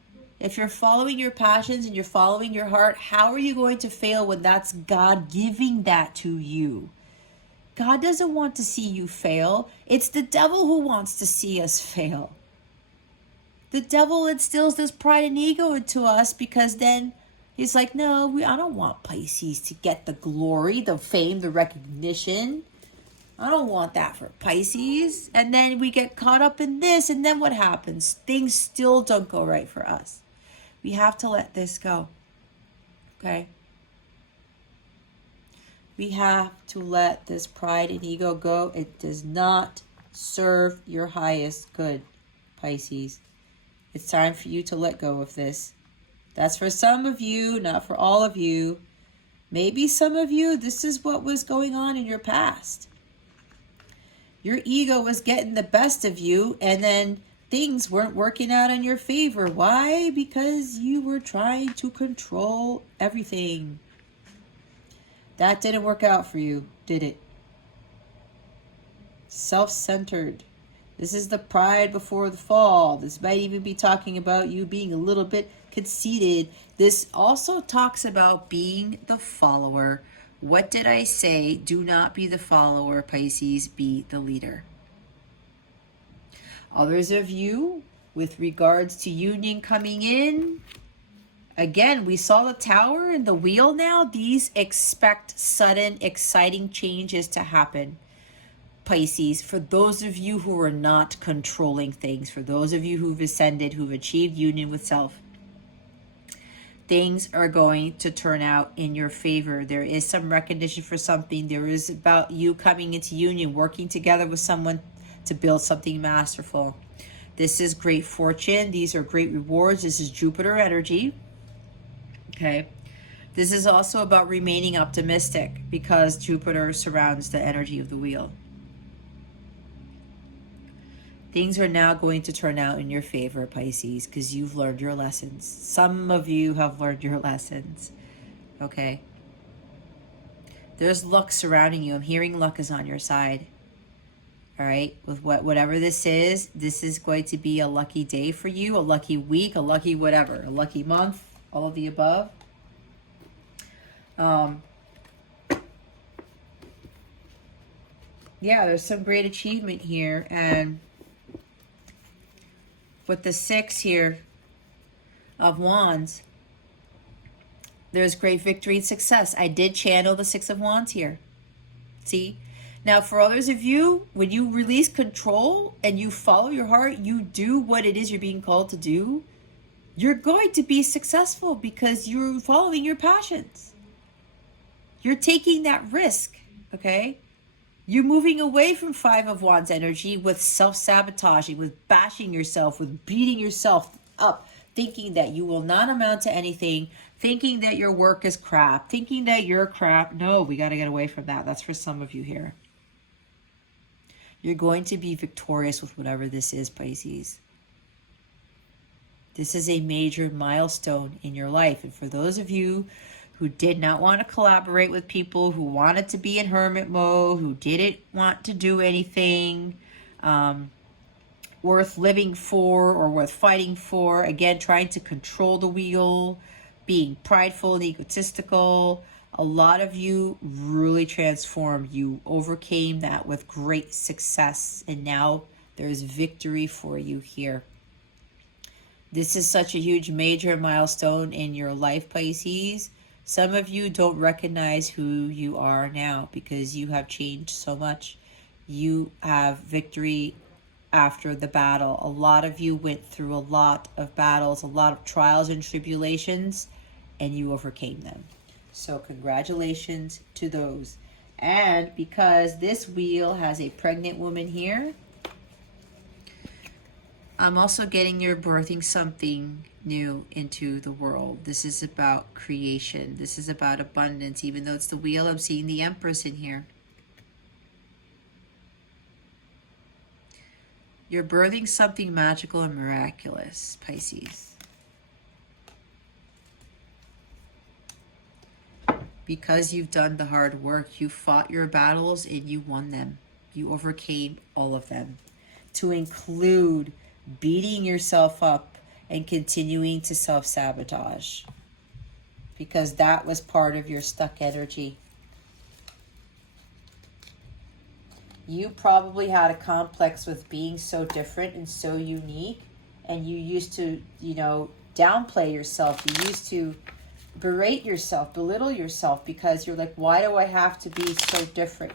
If you're following your passions and you're following your heart, how are you going to fail when that's God giving that to you? God doesn't want to see you fail. It's the devil who wants to see us fail. The devil instills this pride and ego into us because then he's like, no, I don't want Pisces to get the glory, the fame, the recognition. I don't want that for Pisces. And then we get caught up in this, and then what happens? Things still don't go right for us. We have to let this go. Okay? We have to let this pride and ego go. It does not serve your highest good, Pisces. It's time for you to let go of this. That's for some of you, not for all of you. Maybe some of you, this is what was going on in your past. Your ego was getting the best of you, and then things weren't working out in your favor. Why? Because you were trying to control everything. That didn't work out for you, did it? Self-centered. This is the pride before the fall. This might even be talking about you being a little bit conceited. This also talks about being the follower. What did I say? Do not be the follower, Pisces. Be the leader. Others of you, with regards to union coming in, again, we saw the tower and the wheel now. These expect sudden, exciting changes to happen, Pisces. For those of you who are not controlling things, for those of you who've ascended, who've achieved union with self, things are going to turn out in your favor. There is some recognition for something. There is about you coming into union, working together with someone to build something masterful. This is great fortune. These are great rewards. This is Jupiter energy. Okay. This is also about remaining optimistic because Jupiter surrounds the energy of the wheel. Things are now going to turn out in your favor, Pisces, because you've learned your lessons. Some of you have learned your lessons, okay? There's luck surrounding you. I'm hearing luck is on your side. All right, with whatever this is going to be a lucky day for you, a lucky week, a lucky whatever, a lucky month, all of the above. Yeah, there's some great achievement here. And with the 6 here of Wands, there's great victory and success. I did channel the 6 of Wands here. See? Now, for others of you, when you release control and you follow your heart, you do what it is you're being called to do, you're going to be successful because you're following your passions. You're taking that risk, okay? You're moving away from 5 of Wands energy with self-sabotaging, with bashing yourself, with beating yourself up, thinking that you will not amount to anything, thinking that your work is crap, thinking that you're crap. No, we got to get away from that. That's for some of you here. You're going to be victorious with whatever this is, Pisces. This is a major milestone in your life. And for those of you who did not want to collaborate with people, who wanted to be in hermit mode, who didn't want to do anything worth living for or worth fighting for, again, trying to control the wheel, being prideful and egotistical, a lot of you really transformed. You overcame that with great success, and now there's victory for you here. This is such a huge, major milestone in your life, Pisces. Some of you don't recognize who you are now because you have changed so much. You have victory after the battle. A lot of you went through a lot of battles, a lot of trials and tribulations, and you overcame them. So congratulations to those. And because this wheel has a pregnant woman here, I'm also getting you're birthing something new into the world. This is about creation. This is about abundance. Even though it's the wheel, I'm seeing the Empress in here. You're birthing something magical and miraculous, Pisces. Because you've done the hard work, you fought your battles and you won them. You overcame all of them. To include beating yourself up and continuing to self-sabotage. Because that was part of your stuck energy. You probably had a complex with being so different and so unique. And you used to, downplay yourself. You used to berate yourself, belittle yourself, because you're like, why do I have to be so different?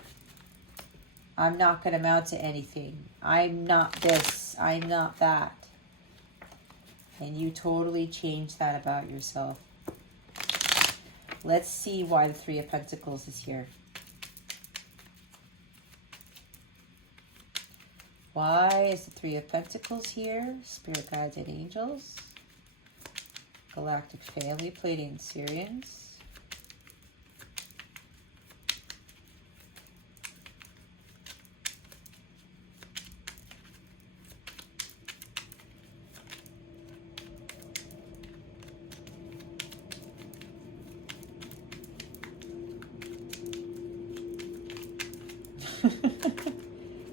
I'm not going to amount to anything. I'm not this. I'm not that. And you totally changed that about yourself. Let's see why the 3 of Pentacles is here. Why is the 3 of Pentacles here? Spirit guides and angels. Galactic family, Pleiadian Syrians.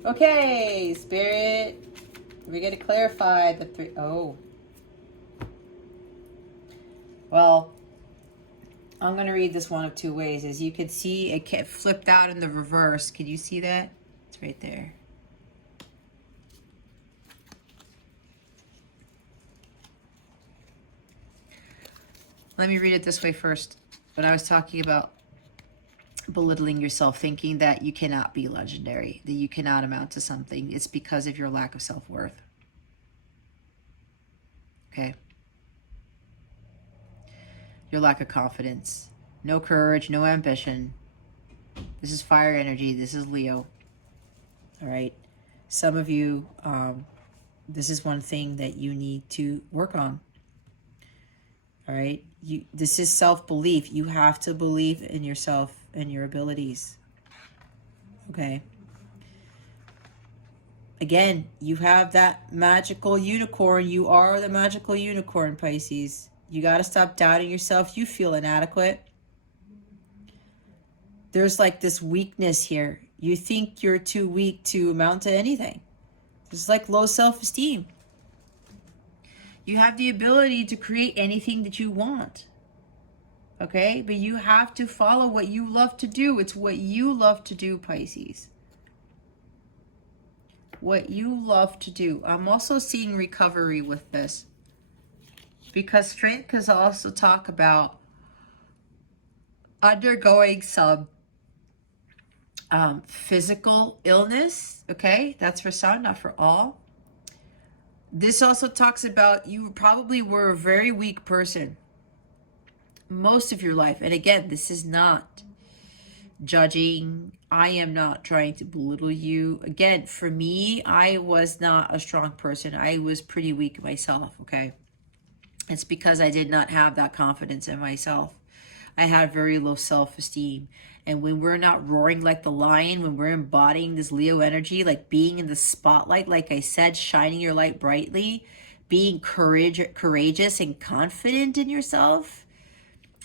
Okay, Spirit, we're going to clarify the 3. Oh. Well, I'm going to read this one of 2 ways. As you can see, it flipped out in the reverse. Can you see that? It's right there. Let me read it this way first. When I was talking about belittling yourself, thinking that you cannot be legendary, that you cannot amount to something, it's because of your lack of self-worth. Okay? Your lack of confidence. No courage, no ambition. This is fire energy. This is Leo. All right? Some of you, this is one thing that you need to work on. All right? This is self-belief. You have to believe in yourself and your abilities. Okay? Again, you have that magical unicorn. You are the magical unicorn, Pisces. You got to stop doubting yourself. You feel inadequate. There's like this weakness here. You think you're too weak to amount to anything. It's like low self-esteem. You have the ability to create anything that you want. Okay? But you have to follow what you love to do. It's what you love to do, Pisces. What you love to do. I'm also seeing recovery with this. Because strength can also talk about undergoing some physical illness. Okay? That's for some, not for all. This also talks about you probably were a very weak person most of your life. And again, this is not judging. I am not trying to belittle you. Again, for me, I was not a strong person. I was pretty weak myself, okay? It's because I did not have that confidence in myself. I had very low self-esteem. And when we're not roaring like the lion, when we're embodying this Leo energy, like being in the spotlight, like I said, shining your light brightly, being courageous and confident in yourself,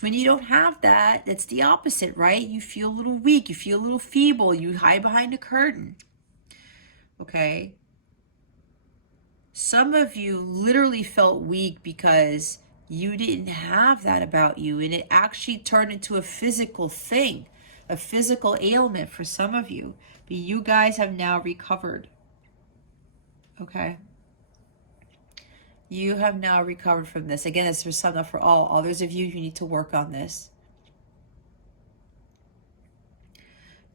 when you don't have that, it's the opposite, right? You feel a little weak, you feel a little feeble, you hide behind a curtain, okay? Some of you literally felt weak because you didn't have that about you, and it actually turned into a physical thing, a physical ailment for some of you. But you guys have now recovered, okay? You have now recovered from this. Again, it's for some, not for all. Others of you, you need to work on this.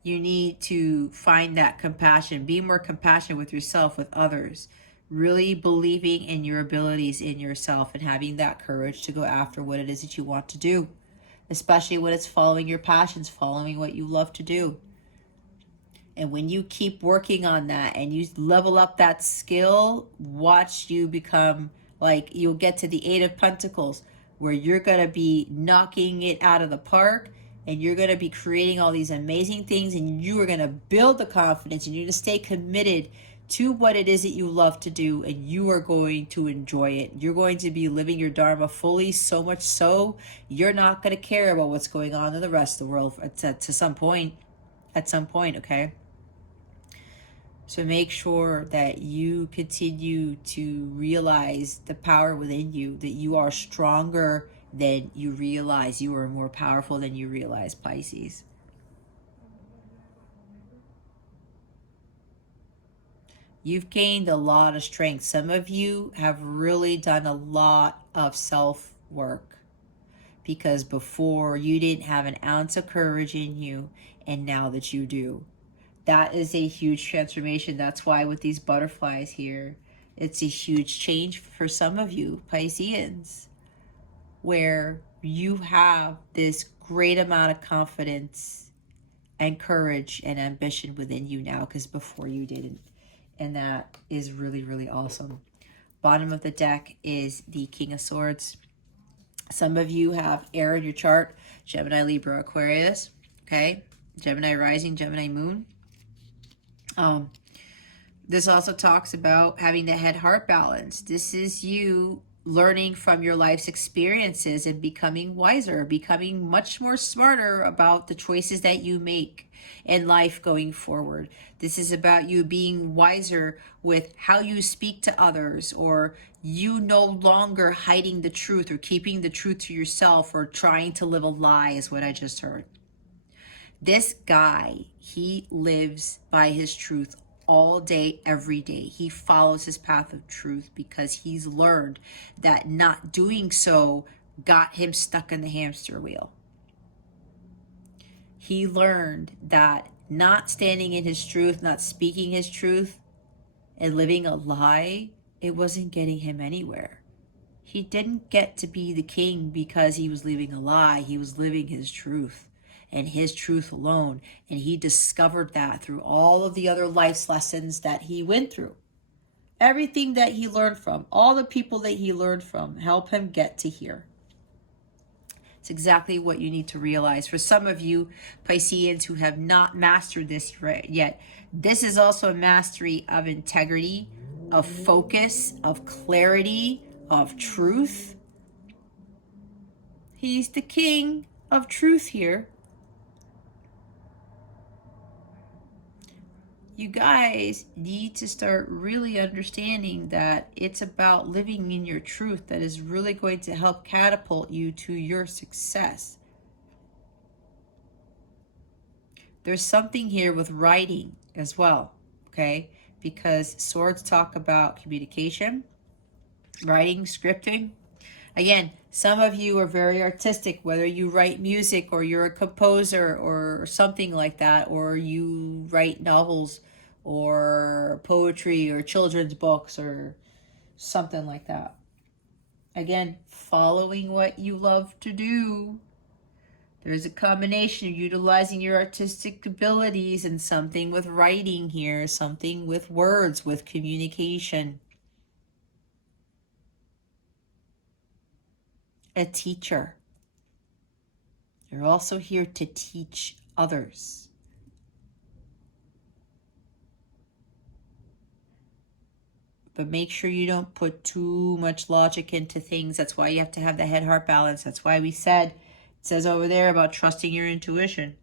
You need to find that compassion. Be more compassionate with yourself, with others. Really believing in your abilities in yourself and having that courage to go after what it is that you want to do. Especially when it's following your passions, following what you love to do. And when you keep working on that and you level up that skill, watch you become like, you'll get to the Eight of Pentacles, where you're going to be knocking it out of the park, and you're going to be creating all these amazing things, and you are going to build the confidence, and you're going to stay committed to what it is that you love to do, and you are going to enjoy it. You're going to be living your Dharma fully, so much so you're not going to care about what's going on in the rest of the world at some point, okay? So make sure that you continue to realize the power within you, that you are stronger than you realize. You are more powerful than you realize, Pisces. You've gained a lot of strength. Some of you have really done a lot of self-work, because before you didn't have an ounce of courage in you, and now that you do. That is a huge transformation. That's why with these butterflies here, it's a huge change for some of you Pisceans, where you have this great amount of confidence and courage and ambition within you now, because before you didn't. And that is really, really awesome. Bottom of the deck is the King of Swords. Some of you have air in your chart: Gemini, Libra, Aquarius, okay? Gemini rising, Gemini moon. This also talks about having the head-heart balance. This is you learning from your life's experiences and becoming wiser, becoming much more smarter about the choices that you make in life going forward. This is about you being wiser with how you speak to others, or you no longer hiding the truth or keeping the truth to yourself or trying to live a lie, is what I just heard. This guy, he lives by his truth all day, every day. He follows his path of truth because he's learned that not doing so got him stuck in the hamster wheel. He learned that not standing in his truth, not speaking his truth, and living a lie, it wasn't getting him anywhere. He didn't get to be the king because he was living a lie. He was living his truth, and his truth alone. And he discovered that through all of the other life's lessons that he went through. Everything that he learned from, all the people that he learned from, help him get to here. It's exactly what you need to realize. For some of you Pisceans who have not mastered this yet, this is also a mastery of integrity, of focus, of clarity, of truth. He's the king of truth here. you guys need to start really understanding that it's about living in your truth that is really going to help catapult you to your success. There's something here with writing as well, okay? Because swords talk about communication, writing, scripting. Again, some of you are very artistic, whether you write music or you're a composer or something like that, or you write novels or poetry or children's books or something like that. Again, following what you love to do. There's a combination of utilizing your artistic abilities and something with writing here, something with words, with communication. A teacher. You're also here to teach others. But make sure you don't put too much logic into things. That's why you have to have the head-heart balance. That's why we said, it says over there about trusting your intuition.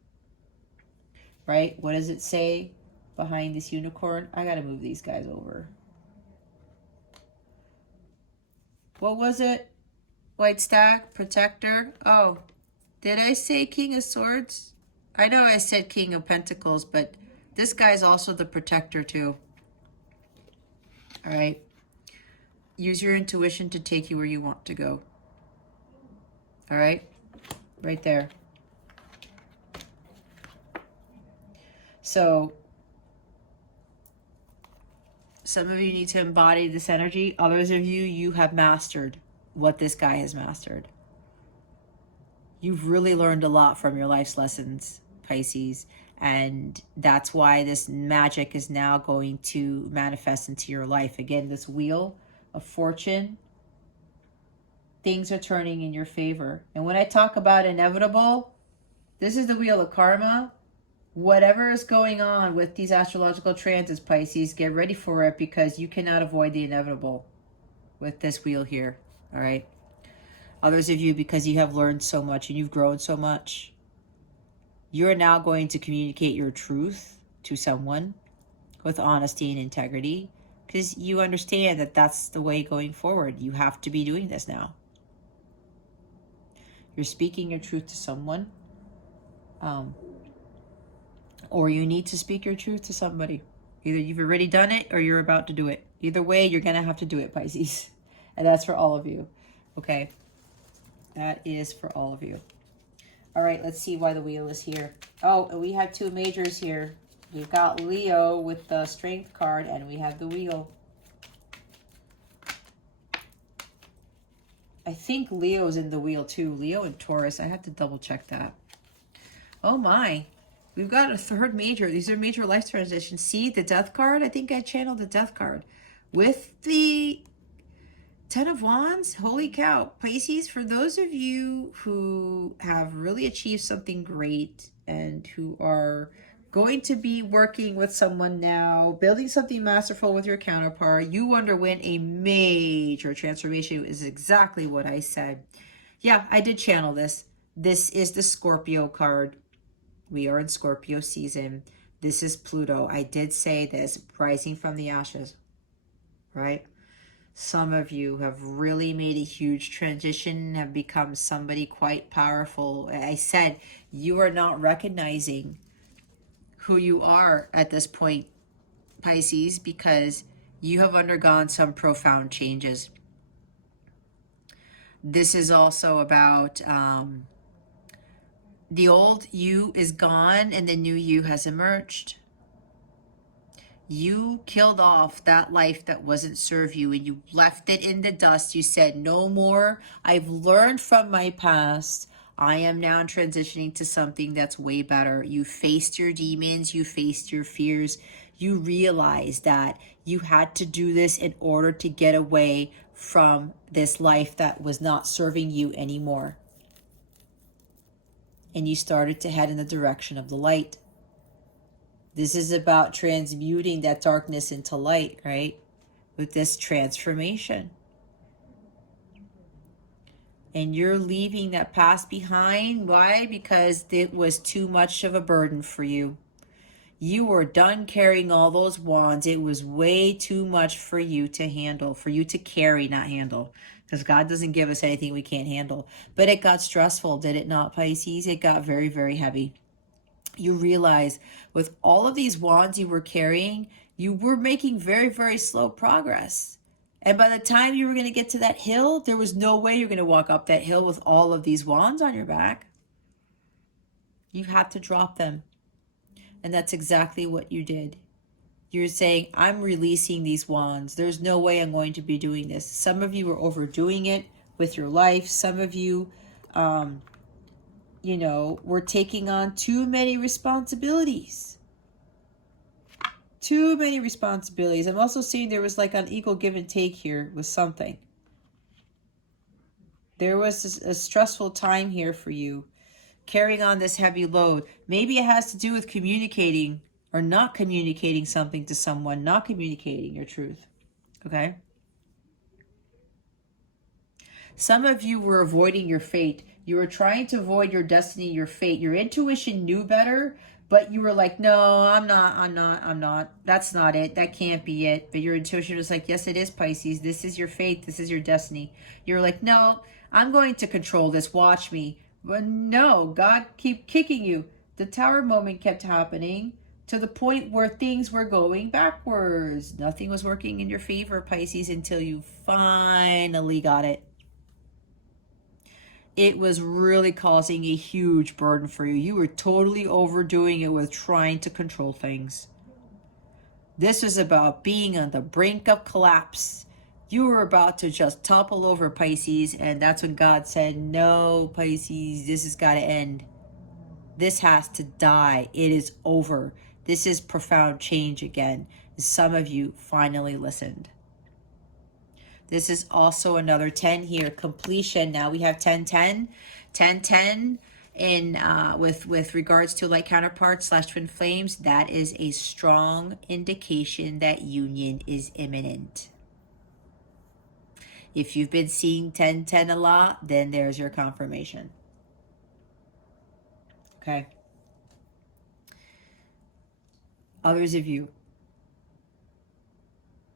Right? What does it say behind this unicorn? I gotta move these guys over. What was it? White stack, protector. Oh, did I say King of Swords? I know I said King of Pentacles, but this guy's also the protector too. All right. Use your intuition to take you where you want to go. All right. Right there. So some of you need to embody this energy. Others of you, you have mastered what this guy has mastered. You've really learned a lot from your life's lessons, Pisces. And that's why this magic is now going to manifest into your life. Again, this wheel of fortune, things are turning in your favor. And when I talk about inevitable, this is the wheel of karma. Whatever is going on with these astrological transits, Pisces, get ready for it, because you cannot avoid the inevitable with this wheel here. All right. Others of you, because you have learned so much and you've grown so much, you're now going to communicate your truth to someone with honesty and integrity, because you understand that that's the way going forward. You have to be doing this now. You're speaking your truth to someone, or you need to speak your truth to somebody. Either you've already done it or you're about to do it. Either way, you're going to have to do it, Pisces. And that's for all of you. Okay. That is for all of you. All right, let's see why the wheel is here. Oh, and we have two majors here. We've got Leo with the Strength card, and we have the wheel. I think Leo's in the wheel too. Leo and Taurus. I have to double check that. Oh my. We've got a third major. These are major life transitions. See the Death card? I think I channeled the Death card. With the Ten of Wands, holy cow. Pisces, for those of you who have really achieved something great and who are going to be working with someone now, building something masterful with your counterpart, you underwent a major transformation, is exactly what I said. Yeah, I did channel this. This is the Scorpio card. We are in Scorpio season. This is Pluto. I did say this, rising from the ashes, right? Some of you have really made a huge transition, have become somebody quite powerful. I said you are not recognizing who you are at this point, Pisces, because you have undergone some profound changes. This is also about the old you is gone and the new you has emerged. You killed off that life that wasn't serve you, and you left it in the dust. You said, no more. I've learned from my past. I am now transitioning to something that's way better. You faced your demons. You faced your fears. You realized that you had to do this in order to get away from this life that was not serving you anymore. And you started to head in the direction of the light. This is about transmuting that darkness into light, right? With this transformation. And you're leaving that past behind. Why? Because it was too much of a burden for you. You were done carrying all those wands. It was way too much for you to handle, for you to carry, not handle. Because God doesn't give us anything we can't handle. But it got stressful, did it not, Pisces? It got very, very heavy. You realize with all of these wands you were carrying, you were making very, very slow progress. And by the time you were going to get to that hill, there was no way you're going to walk up that hill with all of these wands on your back. You had to drop them. And that's exactly what you did. You're saying, I'm releasing these wands. There's no way I'm going to be doing this. Some of you were overdoing it with your life. Some of you, were taking on too many responsibilities. Too many responsibilities. I'm also seeing there was like an equal give and take here with something. There was a stressful time here for you, carrying on this heavy load. Maybe it has to do with communicating or not communicating something to someone, not communicating your truth, okay? Some of you were avoiding your fate. You were trying to avoid your destiny, your fate. Your intuition knew better, but you were like, no, I'm not. That's not it. That can't be it. But your intuition was like, yes, it is, Pisces. This is your fate. This is your destiny. You're like, no, I'm going to control this. Watch me. But no, God keep kicking you. The Tower moment kept happening to the point where things were going backwards. Nothing was working in your favor, Pisces, until you finally got it. It was really causing a huge burden for you. You were totally overdoing it with trying to control things. This was about being on the brink of collapse. You were about to just topple over, Pisces, and that's when God said, no, Pisces, this has got to end. This has to die. It is over. This is profound change again. Some of you finally listened. This is also another 10 here, completion. Now we have 10-10, 10-10 in with regards to light counterparts / twin flames. That is a strong indication that union is imminent. If you've been seeing 10-10 a lot, then there's your confirmation. Okay. Others of you,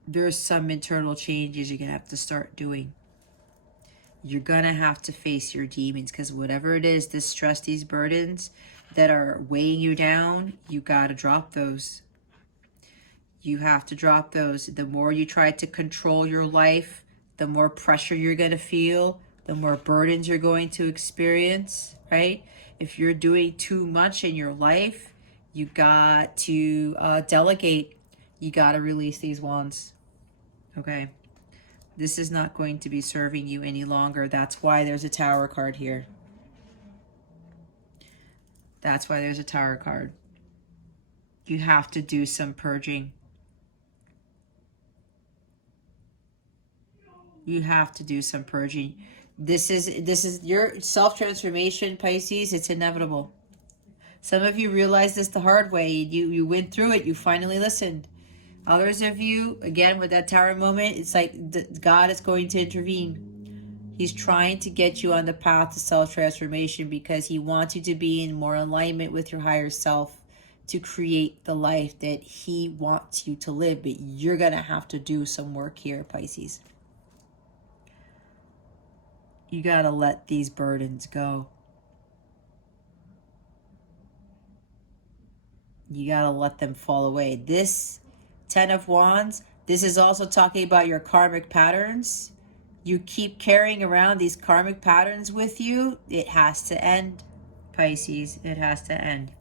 there's some internal changes you're going to have to start doing. You're going to have to face your demons, because whatever it is, this stress, these burdens that are weighing you down, you got to drop those. You have to drop those. The more you try to control your life, the more pressure you're going to feel, the more burdens you're going to experience, right? If you're doing too much in your life, you got to delegate. You got to release these wands. Okay, this is not going to be serving you any longer. That's why there's a Tower card here. That's why there's a Tower card. You have to do some purging. You have to do some purging. This is your self-transformation, Pisces. It's inevitable. Some of you realized this the hard way. You went through it. You finally listened. Others of you, again, with that Tower moment, it's like God is going to intervene. He's trying to get you on the path to self-transformation because he wants you to be in more alignment with your higher self to create the life that he wants you to live. But you're going to have to do some work here, Pisces. You got to let these burdens go. You got to let them fall away. This 10 of Wands, this is also talking about your karmic patterns. You keep carrying around these karmic patterns with you. It has to end, Pisces. It has to end.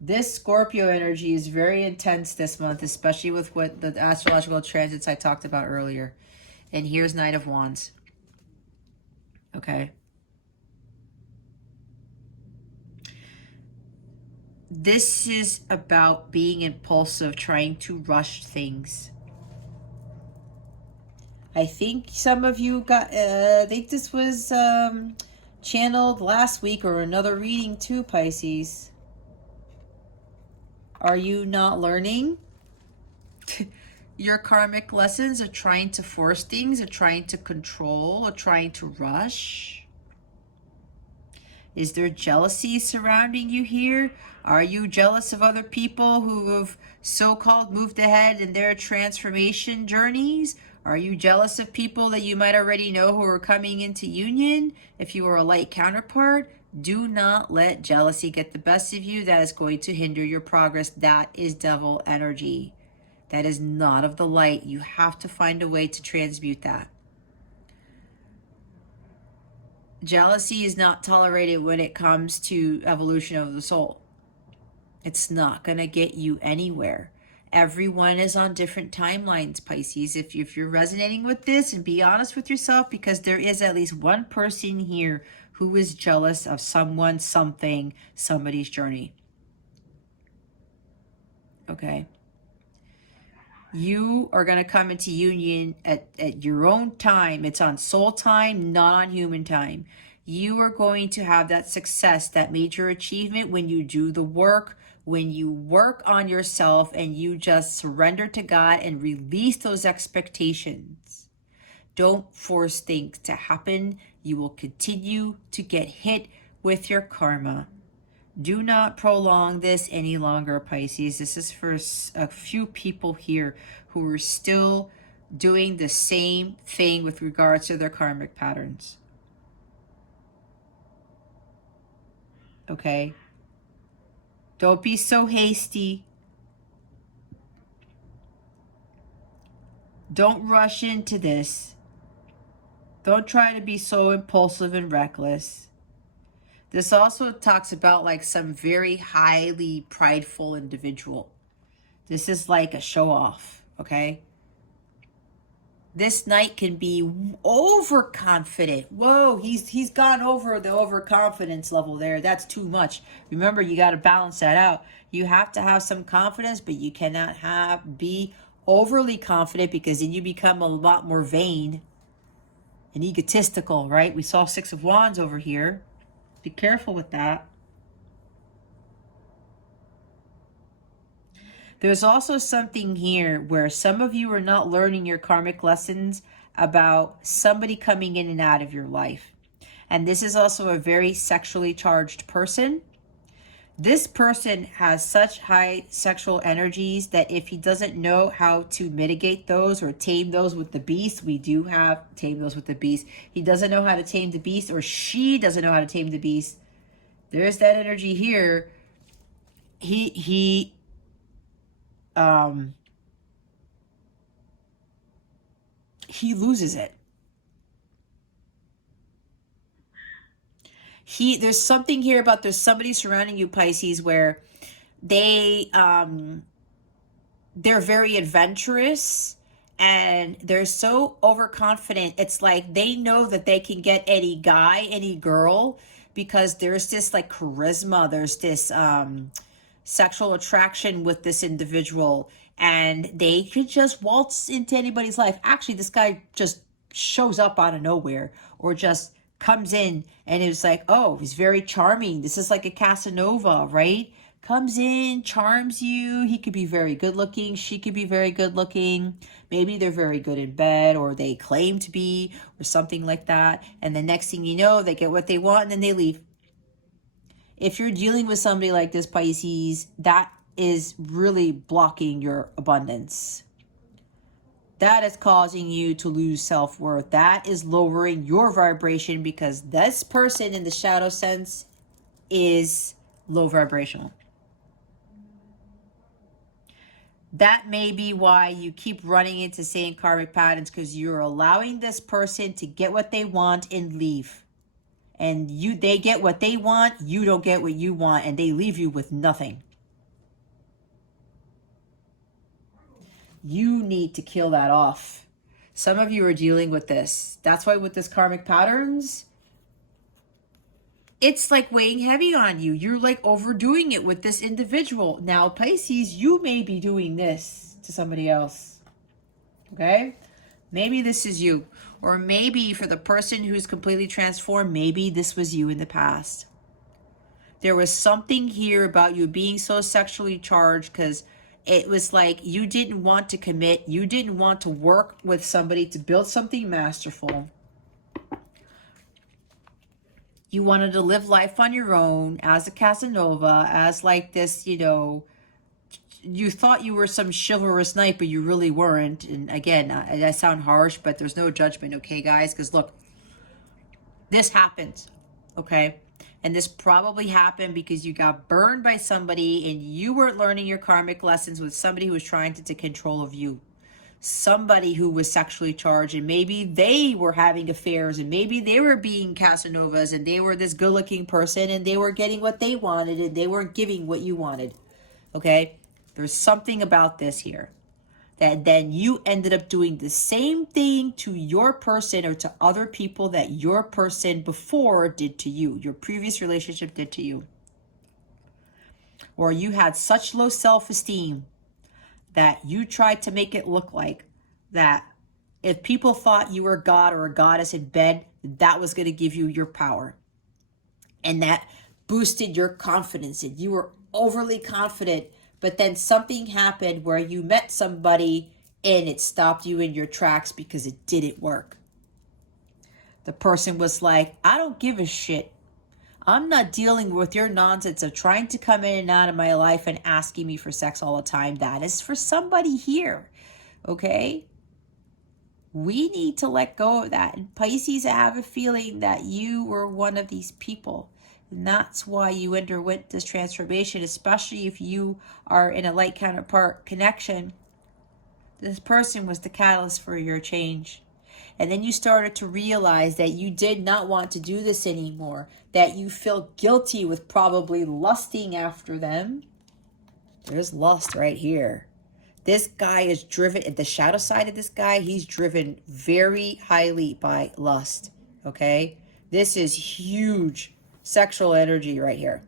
This Scorpio energy is very intense this month, especially with what the astrological transits I talked about earlier. And here's Knight of Wands. Okay. This is about being impulsive, trying to rush things. I think some of you got, I think this was channeled last week or another reading too, Pisces. Are you not learning your karmic lessons of trying to force things, of trying to control, or trying to rush? Is there jealousy surrounding you here? Are you jealous of other people who have so-called moved ahead in their transformation journeys? Are you jealous of people that you might already know who are coming into union? If you are a light counterpart, do not let jealousy get the best of you. That is going to hinder your progress. That is devil energy. That is not of the light. You have to find a way to transmute that. Jealousy is not tolerated when it comes to evolution of the soul. It's not going to get you anywhere. Everyone is on different timelines, Pisces. If you're resonating with this, and be honest with yourself, because there is at least one person here who is jealous of someone, something, somebody's journey. Okay? You are going to come into union at your own time. It's on soul time, not on human time. You are going to have that success, that major achievement when you do the work, when you work on yourself and you just surrender to God and release those expectations. Don't force things to happen. You will continue to get hit with your karma. Do not prolong this any longer, Pisces. This is for a few people here who are still doing the same thing with regards to their karmic patterns. Okay? Don't be so hasty. Don't rush into this. Don't try to be so impulsive and reckless. This also talks about like some very highly prideful individual. This is like a show off, okay? This knight can be overconfident. Whoa, he's gone over the overconfidence level there. That's too much. Remember, you got to balance that out. You have to have some confidence, but you cannot be overly confident, because then you become a lot more vain and egotistical, right? We saw Six of Wands over here. Be careful with that. There's also something here where some of you are not learning your karmic lessons about somebody coming in and out of your life. And this is also a very sexually charged person. This person has such high sexual energies that if he doesn't know how to mitigate those or tame those with the beast, we do have tame those with the beast. He doesn't know how to tame the beast, or she doesn't know how to tame the beast. There's that energy here. He loses it. There's something here about there's somebody surrounding you, Pisces, where they're very adventurous and they're so overconfident. It's like they know that they can get any guy, any girl, because there's this like charisma, there's this sexual attraction with this individual, and they could just waltz into anybody's life. Actually, this guy just shows up out of nowhere, or just comes in and it's like, oh, he's very charming. This is like a Casanova, right? Comes in, charms you. He could be very good looking. She could be very good looking. Maybe they're very good in bed, or they claim to be, or something like that. And the next thing you know, they get what they want and then they leave. If you're dealing with somebody like this, Pisces, that is really blocking your abundance. That is causing you to lose self-worth. That is lowering your vibration, because this person in the shadow sense is low vibrational. That may be why you keep running into same karmic patterns, because you're allowing this person to get what they want and leave. And they get what they want, you don't get what you want, and they leave you with nothing. You need to kill that off. Some of you are dealing with this. That's why with this karmic patterns, it's like weighing heavy on you. You're like overdoing it with this individual. Now, Pisces, you may be doing this to somebody else. Okay? Maybe this is you. Or maybe for the person who's completely transformed, maybe this was you in the past. There was something here about you being so sexually charged, because it was like you didn't want to commit. You didn't want to work with somebody to build something masterful. You wanted to live life on your own as a Casanova, as like this, you know, you thought you were some chivalrous knight, but you really weren't. And again, I sound harsh, but there's no judgment, okay, guys? Because look, this happens, okay? And this probably happened because you got burned by somebody and you weren't learning your karmic lessons with somebody who was trying to take control of you. Somebody who was sexually charged, and maybe they were having affairs, and maybe they were being Casanovas, and they were this good-looking person, and they were getting what they wanted, and they weren't giving what you wanted, okay? There's something about this here that then you ended up doing the same thing to your person or to other people that your person before did to you, your previous relationship did to you. Or you had such low self-esteem that you tried to make it look like that if people thought you were a god or a goddess in bed, that was going to give you your power. And that boosted your confidence, and you were overly confident. But then something happened where you met somebody and it stopped you in your tracks because it didn't work. The person was like, I don't give a shit. I'm not dealing with your nonsense of trying to come in and out of my life and asking me for sex all the time. That is for somebody here, okay? We need to let go of that. And Pisces, I have a feeling that you were one of these people. And that's why you underwent this transformation, especially if you are in a light counterpart connection. This person was the catalyst for your change. And then you started to realize that you did not want to do this anymore, that you feel guilty with probably lusting after them. There's lust right here. This guy is driven, at the shadow side of this guy, he's driven very highly by lust, okay? This is huge sexual energy right here.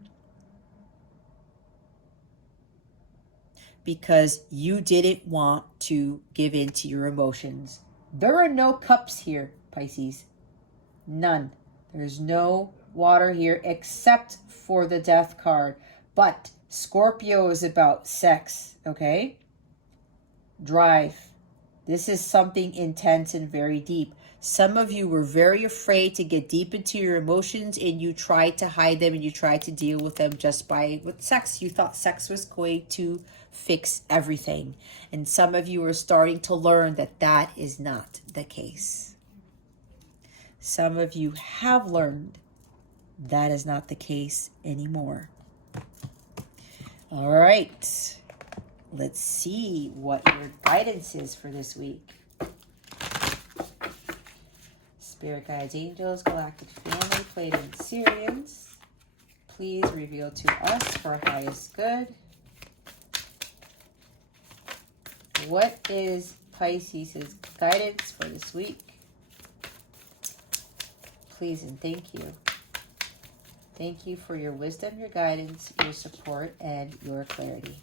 Because you didn't want to give in to your emotions. There are no cups here, Pisces. None. There's no water here except for the death card. But Scorpio is about sex, okay? Drive. This is something intense and very deep. Some of you were very afraid to get deep into your emotions, and you tried to hide them, and you tried to deal with them just with sex. You thought sex was going to fix everything. And some of you are starting to learn that that is not the case. Some of you have learned that is not the case anymore. All right. Let's see what your guidance is for this week. Spirit guides, angels, galactic family, Pleiadian Sirians, please reveal to us for highest good. What is Pisces' guidance for this week? Please and thank you. Thank you for your wisdom, your guidance, your support, and your clarity.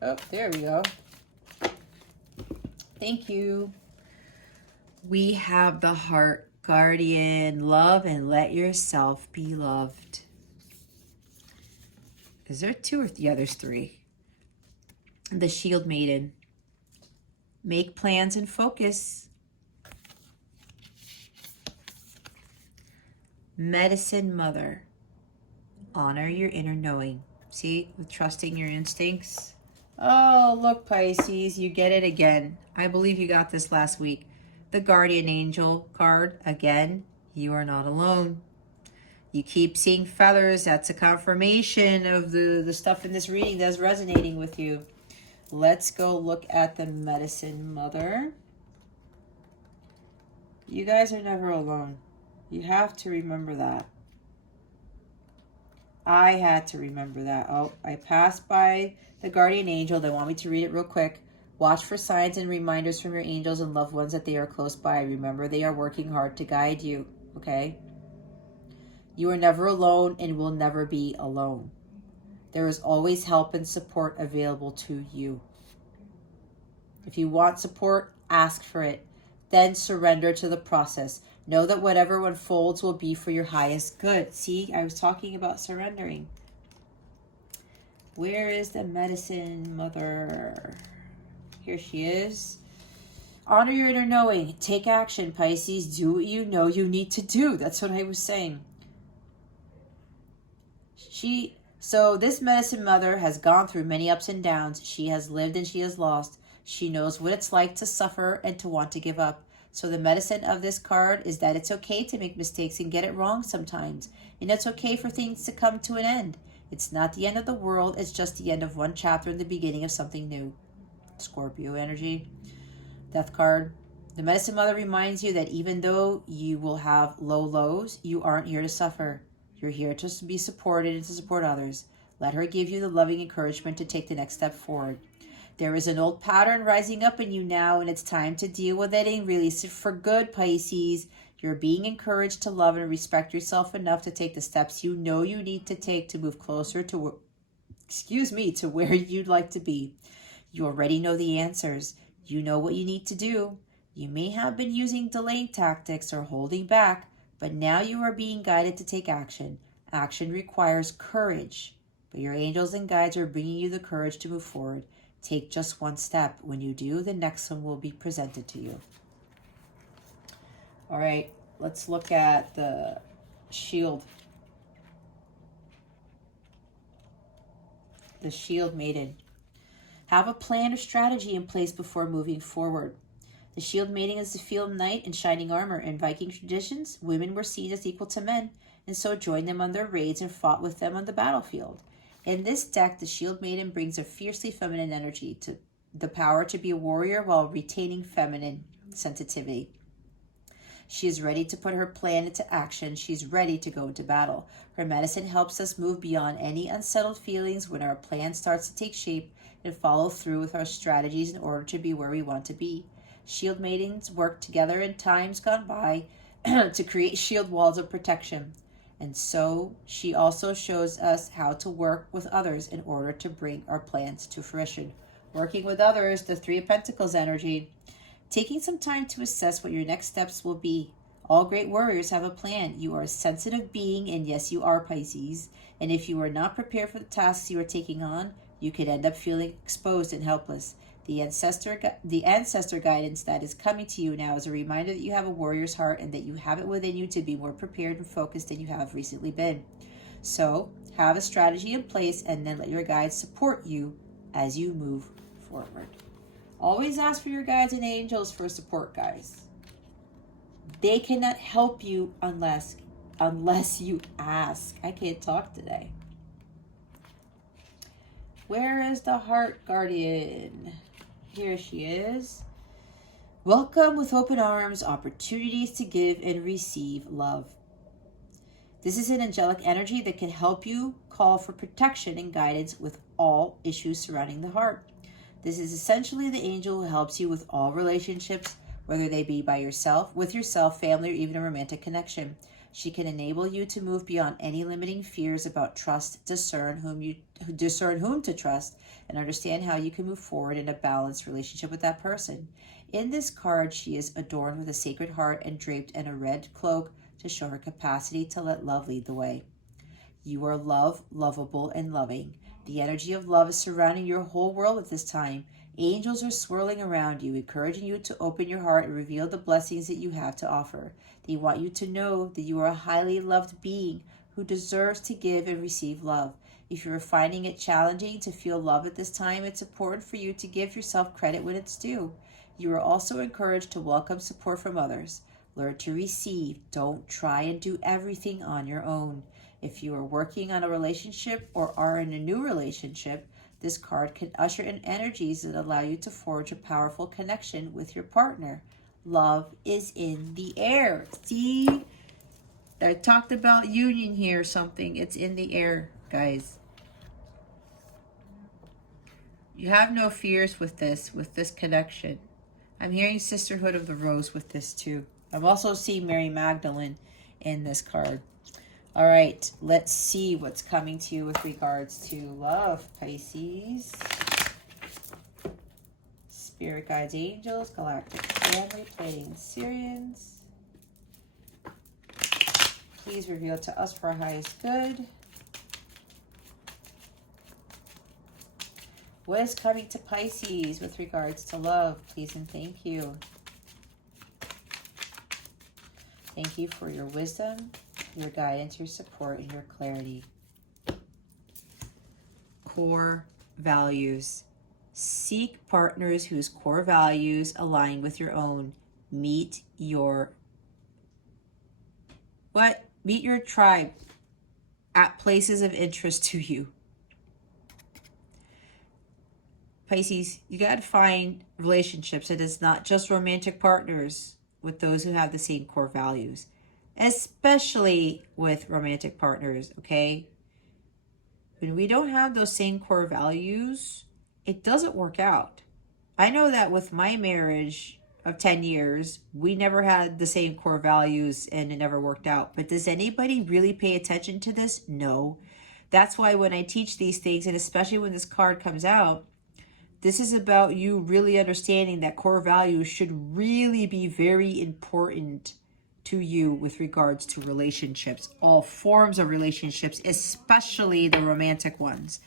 Oh, there we go. Thank you. We have the heart guardian. Love and let yourself be loved. Is there two or the others three? The shield maiden. Make plans and focus. Medicine mother. Honor your inner knowing. See, with trusting your instincts. Oh, look, Pisces, you get it again. I believe you got this last week. The guardian angel card, again, you are not alone. You keep seeing feathers. That's a confirmation of the stuff in this reading that's resonating with you. Let's go look at the medicine mother. You guys are never alone. You have to remember that. I had to remember that. Oh, I passed by the guardian angel. They want me to read it real quick. Watch for signs and reminders from your angels and loved ones that they are close by. Remember, they are working hard to guide you, okay? You are never alone and will never be alone. There is always help and support available to you. If you want support, ask for it. Then surrender to the process. Know that whatever unfolds will be for your highest good. See, I was talking about surrendering. Where is the medicine mother? Here she is. Honor your inner knowing. Take action, Pisces. Do what you know you need to do. That's what I was saying. So this medicine mother has gone through many ups and downs. She has lived and she has lost. She knows what it's like to suffer and to want to give up. So the medicine of this card is that it's okay to make mistakes and get it wrong sometimes. And it's okay for things to come to an end. It's not the end of the world. It's just the end of one chapter and the beginning of something new. Scorpio energy. Death card. The medicine mother reminds you that even though you will have low lows, you aren't here to suffer. You're here to be supported and to support others. Let her give you the loving encouragement to take the next step forward. There is an old pattern rising up in you now, and it's time to deal with it and release it for good, Pisces. You're being encouraged to love and respect yourself enough to take the steps you know you need to take to move closer to, to where you'd like to be. You already know the answers. You know what you need to do. You may have been using delaying tactics or holding back, but now you are being guided to take action. Action requires courage, but your angels and guides are bringing you the courage to move forward. Take just one step. When you do, the next one will be presented to you. All right, let's look at the shield. The shield maiden. Have a plan or strategy in place before moving forward. The shield maiden is the field knight in shining armor. In Viking traditions, women were seen as equal to men, and so joined them on their raids and fought with them on the battlefield. In this deck, the shield maiden brings a fiercely feminine energy, to the power to be a warrior while retaining feminine sensitivity. She is ready to put her plan into action. She's ready to go into battle. Her medicine helps us move beyond any unsettled feelings when our plan starts to take shape and follow through with our strategies in order to be where we want to be. Shield maidens work together in times gone by to create shield walls of protection. And so she also shows us how to work with others in order to bring our plans to fruition. Working with others, the Three of Pentacles energy. Taking some time to assess what your next steps will be. All great warriors have a plan. You are a sensitive being, and yes, you are, Pisces. And if you are not prepared for the tasks you are taking on, you could end up feeling exposed and helpless. The ancestor guidance that is coming to you now is a reminder that you have a warrior's heart and that you have it within you to be more prepared and focused than you have recently been. So have a strategy in place and then let your guides support you as you move forward. Always ask for your guides and angels for support, guys. They cannot help you unless you ask. I can't talk today. Where is the heart guardian? Here she is. Welcome with open arms, opportunities to give and receive love. This is an angelic energy that can help you call for protection and guidance with all issues surrounding the heart. This is essentially the angel who helps you with all relationships, whether they be by yourself, with yourself, family, or even a romantic connection. She can enable you to move beyond any limiting fears about trust, discern whom to trust, and understand how you can move forward in a balanced relationship with that person. In this card, she is adorned with a sacred heart and draped in a red cloak to show her capacity to let love lead the way. You are lovable, and loving. The energy of love is surrounding your whole world at this time. Angels are swirling around you, encouraging you to open your heart and reveal the blessings that you have to offer. They want you to know that you are a highly loved being who deserves to give and receive love. If you are finding it challenging to feel love at this time, it's important for you to give yourself credit when it's due. You are also encouraged to welcome support from others. Learn to receive. Don't try and do everything on your own. If you are working on a relationship or are in a new relationship, this card can usher in energies that allow you to forge a powerful connection with your partner. Love is in the air. See? I talked about union here or something. It's in the air, guys. You have no fears with this connection. I'm hearing Sisterhood of the Rose with this too. I'm also seeing Mary Magdalene in this card. All right, let's see what's coming to you with regards to love, Pisces. Spirit guides, angels, galactic family, Pleiadian Syrians. Please reveal to us for our highest good. What is coming to Pisces with regards to love? Please and thank you. Thank you for your wisdom, your guidance, your support, and your clarity. Core values. Seek partners whose core values align with your own. Meet your tribe at places of interest to you. Pisces, you got to find relationships. It is not just romantic partners with those who have the same core values, especially with romantic partners, okay? When we don't have those same core values, it doesn't work out. I know that with my marriage of 10 years, we never had the same core values and it never worked out. But does anybody really pay attention to this? No. That's why when I teach these things, and especially when this card comes out, this is about you really understanding that core values should really be very important to you with regards to relationships, all forms of relationships, especially the romantic ones.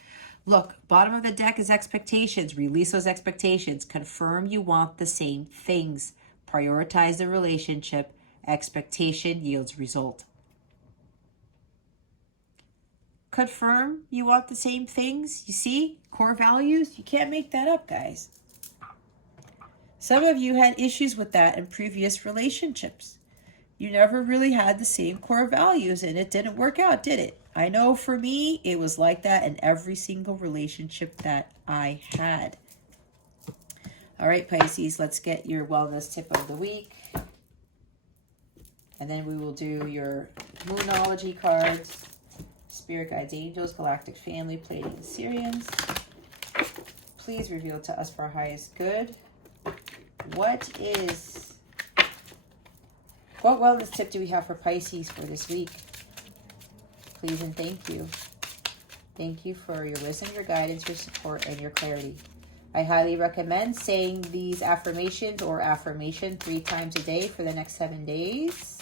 Look, bottom of the deck is expectations. Release those expectations. Confirm you want the same things. Prioritize the relationship. Expectation yields result. Confirm you want the same things. You see, core values, you can't make that up, guys. Some of you had issues with that in previous relationships. You never really had the same core values and it didn't work out, did it? I know for me, it was like that in every single relationship that I had. All right, Pisces, let's get your wellness tip of the week. And then we will do your Moonology cards. Spirit guides, angels, galactic family, Pleiadian Sirians. Please reveal to us for our highest good. What wellness tip do we have for Pisces for this week? Please and thank you. Thank you for your wisdom, your guidance, your support, and your clarity. I highly recommend saying these affirmations or affirmation 3 times a day for the next 7 days.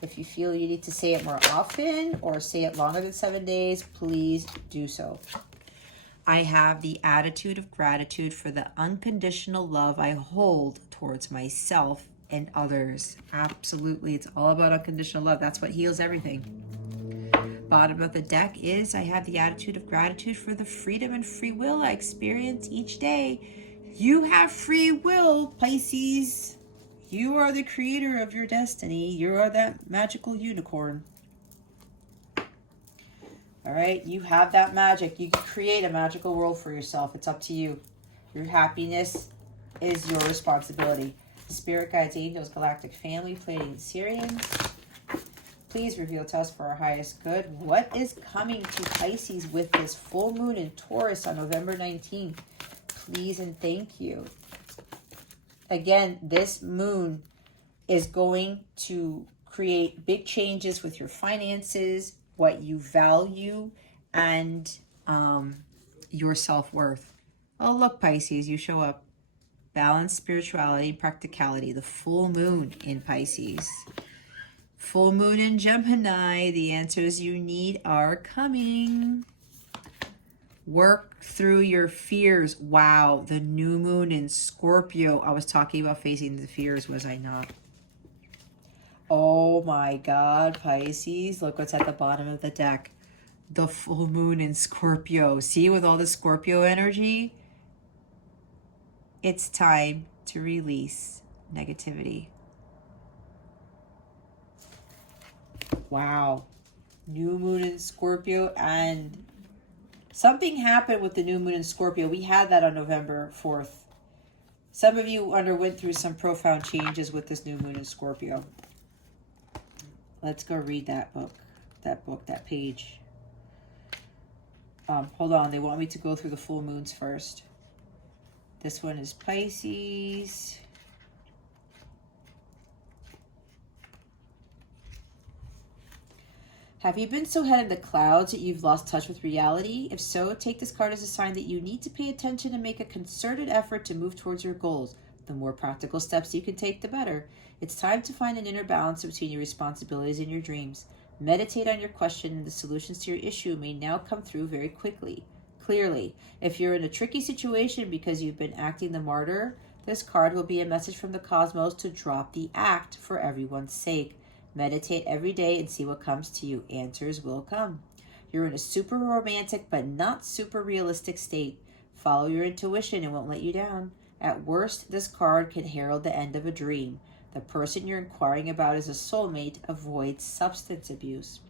If you feel you need to say it more often or say it longer than 7 days, please do so. I have the attitude of gratitude for the unconditional love I hold towards myself and others. Absolutely. It's all about unconditional love. That's what heals everything. Bottom of the deck is I have the attitude of gratitude for the freedom and free will I experience each day. You have free will, Pisces. You are the creator of your destiny. You are that magical unicorn. All right, you have that magic. You can create a magical world for yourself. It's up to you. Your happiness is your responsibility. Spirit guides, angels, galactic family, Pleiadian Sirians. Please reveal to us for our highest good. What is coming to Pisces with this full moon in Taurus on November 19th? Please and thank you. Again, this moon is going to create big changes with your finances, what you value, and your self-worth. Oh, look, Pisces, you show up. Balance, spirituality, practicality. The full moon in Pisces. Full moon in Gemini. The answers you need are coming. Work through your fears. Wow, the new moon in Scorpio. I was talking about facing the fears, was I not? Oh my God, Pisces. Look what's at the bottom of the deck. The full moon in Scorpio. See, with all the Scorpio energy, it's time to release negativity. Wow. New moon in Scorpio, and something happened with the new moon in Scorpio. We had that on November 4th. Some of you underwent through some profound changes with this new moon in Scorpio. Let's go read that book, that page. Hold on, they want me to go through the full moons first. This one is Pisces. Have you been so head in the clouds that you've lost touch with reality? If so, take this card as a sign that you need to pay attention and make a concerted effort to move towards your goals. The more practical steps you can take, the better. It's time to find an inner balance between your responsibilities and your dreams. Meditate on your question, and the solutions to your issue may now come through very quickly. clearly. If you're in a tricky situation because you've been acting the martyr, this card will be a message from the cosmos to drop the act for everyone's sake. Meditate every day and see what comes to you. Answers will come. You're in a super romantic but not super realistic state. Follow your intuition and won't let you down. At worst, this card can herald the end of a dream. The person you're inquiring about is a soulmate. Avoid substance abuse.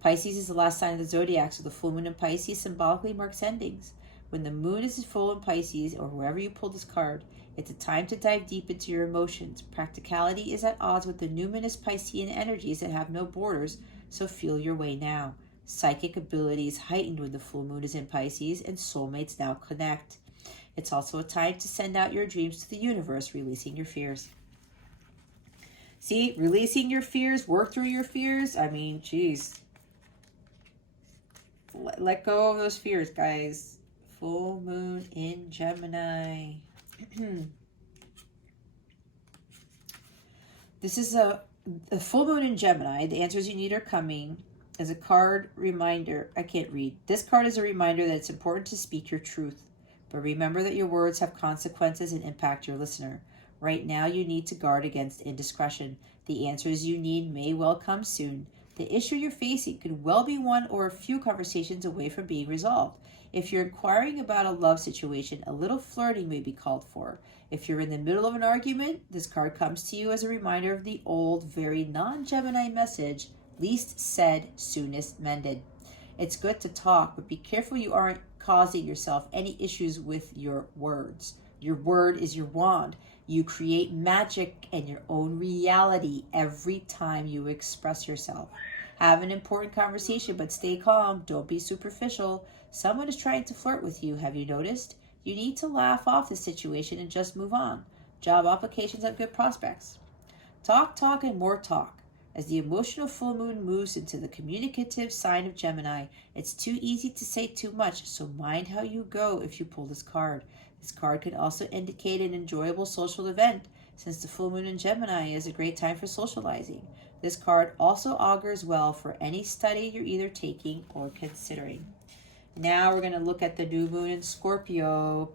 Pisces is the last sign of the zodiac, so the full moon in Pisces symbolically marks endings. When the moon is full in Pisces, or wherever you pull this card, it's a time to dive deep into your emotions. Practicality is at odds with the numinous Piscean energies that have no borders, so feel your way now. Psychic ability is heightened when the full moon is in Pisces, and soulmates now connect. It's also a time to send out your dreams to the universe, releasing your fears. See, releasing your fears, work through your fears. I mean, geez. Let go of those fears, guys. Full moon in Gemini. This is a full moon in Gemini. The answers you need are coming. As a card reminder, I can't read. This card is a reminder that it's important to speak your truth. But remember that your words have consequences and impact your listener. Right now, you need to guard against indiscretion. The answers you need may well come soon. The issue you're facing could well be one or a few conversations away from being resolved. If you're inquiring about a love situation, a little flirting may be called for. If you're in the middle of an argument, this card comes to you as a reminder of the old, very non-Gemini message, least said, soonest mended. It's good to talk, but be careful you aren't causing yourself any issues with your words. Your word is your wand. You create magic and your own reality every time you express yourself. Have an important conversation, but stay calm. Don't be superficial. Someone is trying to flirt with you. Have you noticed? You need to laugh off the situation and just move on. Job applications have good prospects. Talk, and more talk. As the emotional full moon moves into the communicative sign of Gemini, it's too easy to say too much, so mind how you go if you pull this card. This card could also indicate an enjoyable social event, since the full moon in Gemini is a great time for socializing. This card also augurs well for any study you're either taking or considering. Now we're going to look at the new moon in Scorpio.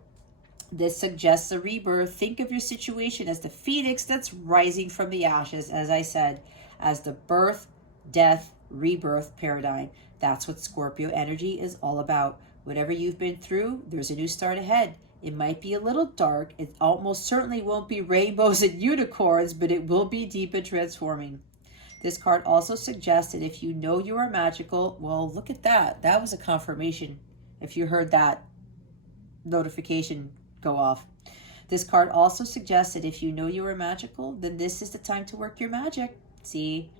This suggests a rebirth. Think of your situation as the phoenix that's rising from the ashes, as I said, as the birth, death, rebirth paradigm. That's what Scorpio energy is all about. Whatever you've been through, there's a new start ahead. It might be a little dark. It almost certainly won't be rainbows and unicorns, but it will be deep and transforming. This card also suggests that if you know you are magical, well, look at that. That was a confirmation if you heard that notification go off. This card also suggests that if you know you are magical, then this is the time to work your magic. See?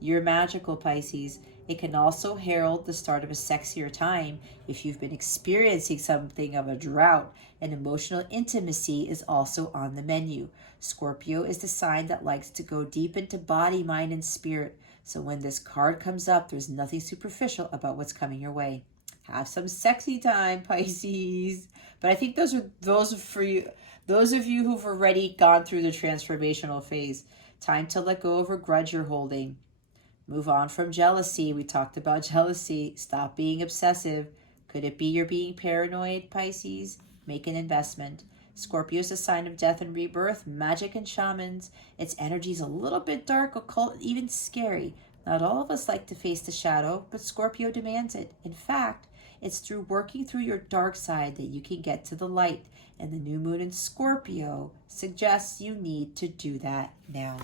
You're magical, Pisces. It can also herald the start of a sexier time if you've been experiencing something of a drought, and emotional intimacy is also on the menu. Scorpio is the sign that likes to go deep into body, mind, and spirit. So when this card comes up, there's nothing superficial about what's coming your way. Have some sexy time, Pisces. But I think those are for you, those of you who've already gone through the transformational phase. Time to let go of a grudge you're holding. Move on from jealousy. We talked about jealousy. Stop being obsessive. Could it be you're being paranoid, Pisces? Make an investment. Scorpio is a sign of death and rebirth, magic and shamans. Its energy is a little bit dark, occult, even scary. Not all of us like to face the shadow, but Scorpio demands it. In fact, it's through working through your dark side that you can get to the light. And the new moon in Scorpio suggests you need to do that now.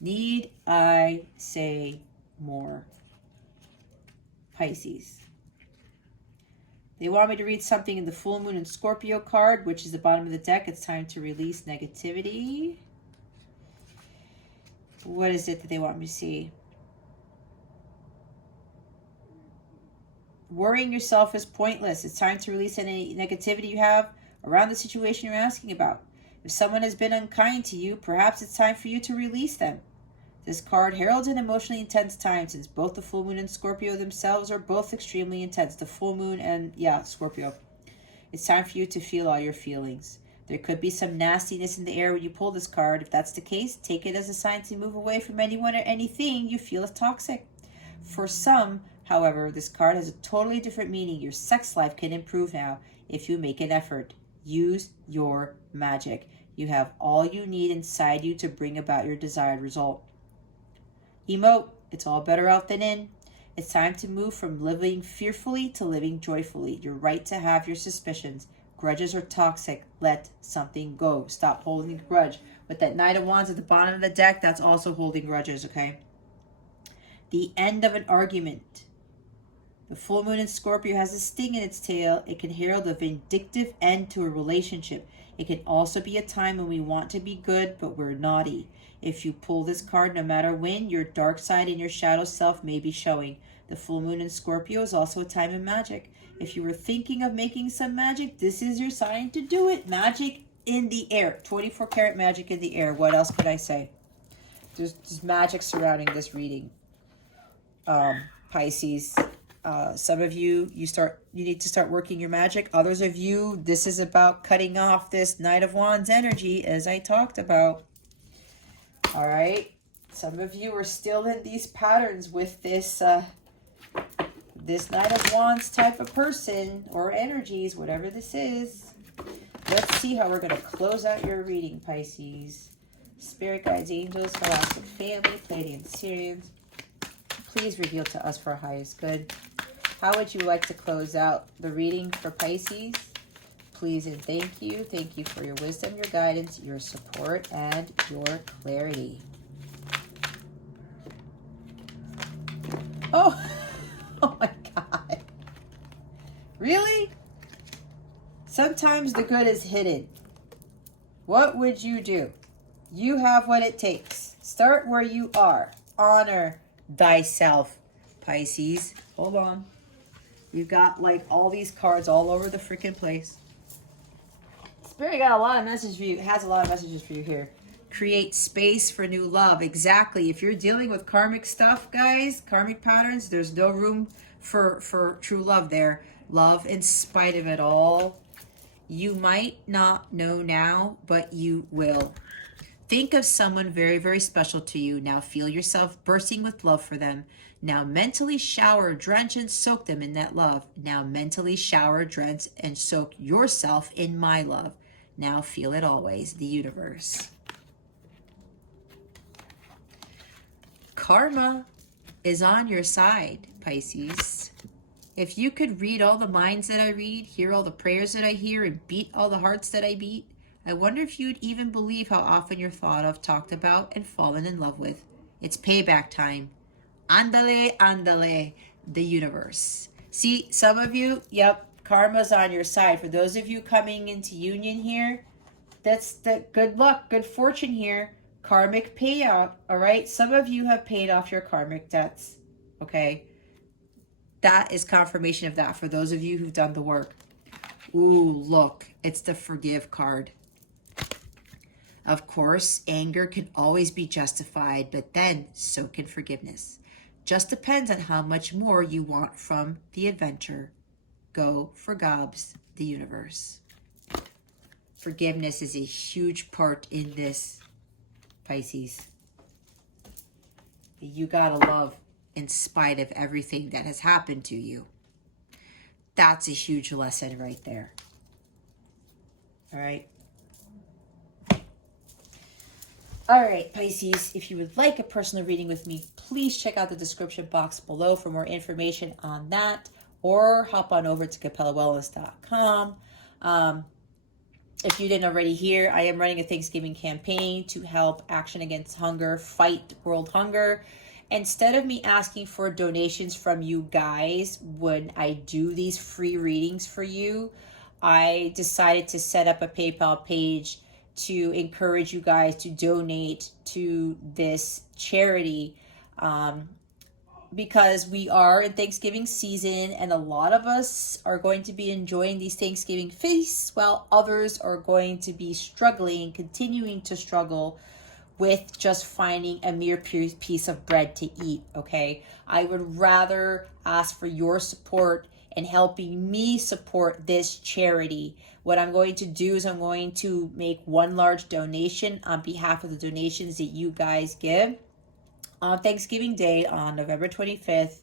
Need I say more? Pisces. They want me to read something in the full moon in Scorpio card, which is the bottom of the deck. It's time to release negativity. What is it that they want me to see? Worrying yourself is pointless. It's time to release any negativity you have around the situation you're asking about. If someone has been unkind to you, perhaps it's time for you to release them. This card heralds an emotionally intense time, since both the full moon and Scorpio themselves are both extremely intense. The full moon and, Scorpio. It's time for you to feel all your feelings. There could be some nastiness in the air when you pull this card. If that's the case, take it as a sign to move away from anyone or anything you feel is toxic. For some, However, this card has a totally different meaning. Your sex life can improve now if you make an effort. Use your magic. You have all you need inside you to bring about your desired result. Emote, it's all better out than in. It's time to move from living fearfully to living joyfully. You're right to have your suspicions. Grudges are toxic. Let something go. Stop holding a grudge. With that Knight of Wands at the bottom of the deck, that's also holding grudges, okay? The end of an argument. The full moon in Scorpio has a sting in its tail. It can herald a vindictive end to a relationship. It can also be a time when we want to be good, but we're naughty. If you pull this card, no matter when, your dark side and your shadow self may be showing. The full moon in Scorpio is also a time of magic. If you were thinking of making some magic, this is your sign to do it. Magic in the air. 24 karat magic in the air. What else could I say? There's magic surrounding this reading. Pisces. Some of you, you need to start working your magic. Others of you, this is about cutting off this Knight of Wands energy, as I talked about. All right. Some of you are still in these patterns with this this Knight of Wands type of person or energies, whatever this is. Let's see how we're going to close out your reading, Pisces. Spirit guides, angels, galactic family, Pleiadian Syrians. Please reveal to us for our highest good. How would you like to close out the reading for Pisces? Please and thank you. Thank you for your wisdom, your guidance, your support, and your clarity. Oh, oh my God. Really? Sometimes the good is hidden. What would you do? You have what it takes. Start where you are. Honor thyself, Pisces. Hold on. We've got like all these cards all over the freaking place. Spirit got a lot of messages for you. It has a lot of messages for you here. Create space for new love. Exactly. If you're dealing with karmic stuff, guys, karmic patterns, there's no room for true love there. Love in spite of it all. You might not know now, but you will. Think of someone very, very special to you. Now feel yourself bursting with love for them. Now mentally shower, drench, and soak them in that love. Now mentally shower, drench, and soak yourself in my love. Now feel it always, the universe. Karma is on your side, Pisces. If you could read all the minds that I read, hear all the prayers that I hear, and beat all the hearts that I beat, I wonder if you'd even believe how often you're thought of, talked about, and fallen in love with. It's payback time. Andale, andale, the universe. See, some of you, yep, karma's on your side. For those of you coming into union here, that's the good luck, good fortune here. Karmic payout, all right? Some of you have paid off your karmic debts, okay? That is confirmation of that for those of you who've done the work. Ooh, look, it's the forgive card. Of course, anger can always be justified, but then so can forgiveness. Just depends on how much more you want from the adventure. Go for gobs, the universe. Forgiveness is a huge part in this, Pisces. You gotta love in spite of everything that has happened to you. That's a huge lesson right there. All right. All right, Pisces, if you would like a personal reading with me, please check out the description box below for more information on that, or hop on over to capellawellness.com. If you didn't already hear, I am running a Thanksgiving campaign to help Action Against Hunger fight world hunger. Instead of me asking for donations from you guys when I do these free readings for you, I decided to set up a PayPal page to encourage you guys to donate to this charity, because we are in Thanksgiving season and a lot of us are going to be enjoying these Thanksgiving feasts while others are going to be struggling, continuing to struggle with just finding a mere piece of bread to eat, okay? I would rather ask for your support and helping me support this charity. What I'm going to do is I'm going to make one large donation on behalf of the donations that you guys give on Thanksgiving Day on November 25th.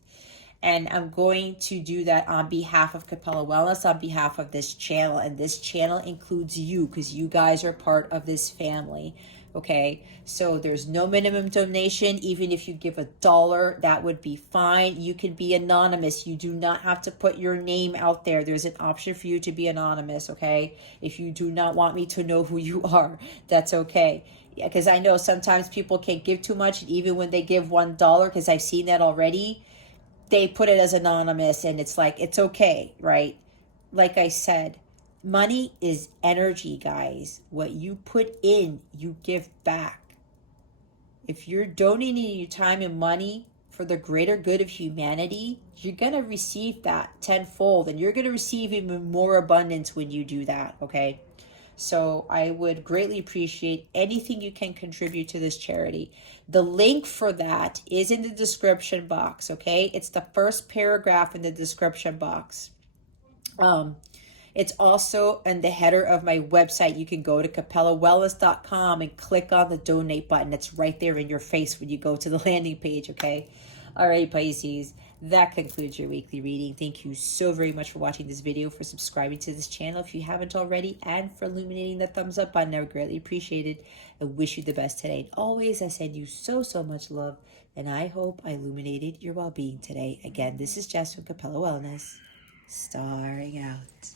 And I'm going to do that on behalf of Capella Wellness, on behalf of this channel. And this channel includes you because you guys are part of this family. Okay, so there's no minimum donation. Even if you give $1, that would be fine. You can be anonymous. You do not have to put your name out there. There's an option for you to be anonymous, okay? If you do not want me to know who you are, that's okay. Yeah, because I know sometimes people can't give too much, and even when they give $1, because I've seen that already, they put it as anonymous, and it's like, it's okay, right? Like I said, money is energy, guys. What you put in, you give back. If you're donating your time and money for the greater good of humanity, you're going to receive that tenfold, and you're going to receive even more abundance when you do that, okay? So I would greatly appreciate anything you can contribute to this charity. The link for that is in the description box, okay? It's the first paragraph in the description box. It's also in the header of my website. You can go to capellawellness.com and click on the donate button. It's right there in your face when you go to the landing page, okay? All right, Pisces, that concludes your weekly reading. Thank you so very much for watching this video, for subscribing to this channel if you haven't already, and for illuminating the thumbs up button. I would greatly appreciate it. I wish you the best today. And always, I send you so, so much love, and I hope I illuminated your well-being today. Again, this is Jess from Capella Wellness, starring out.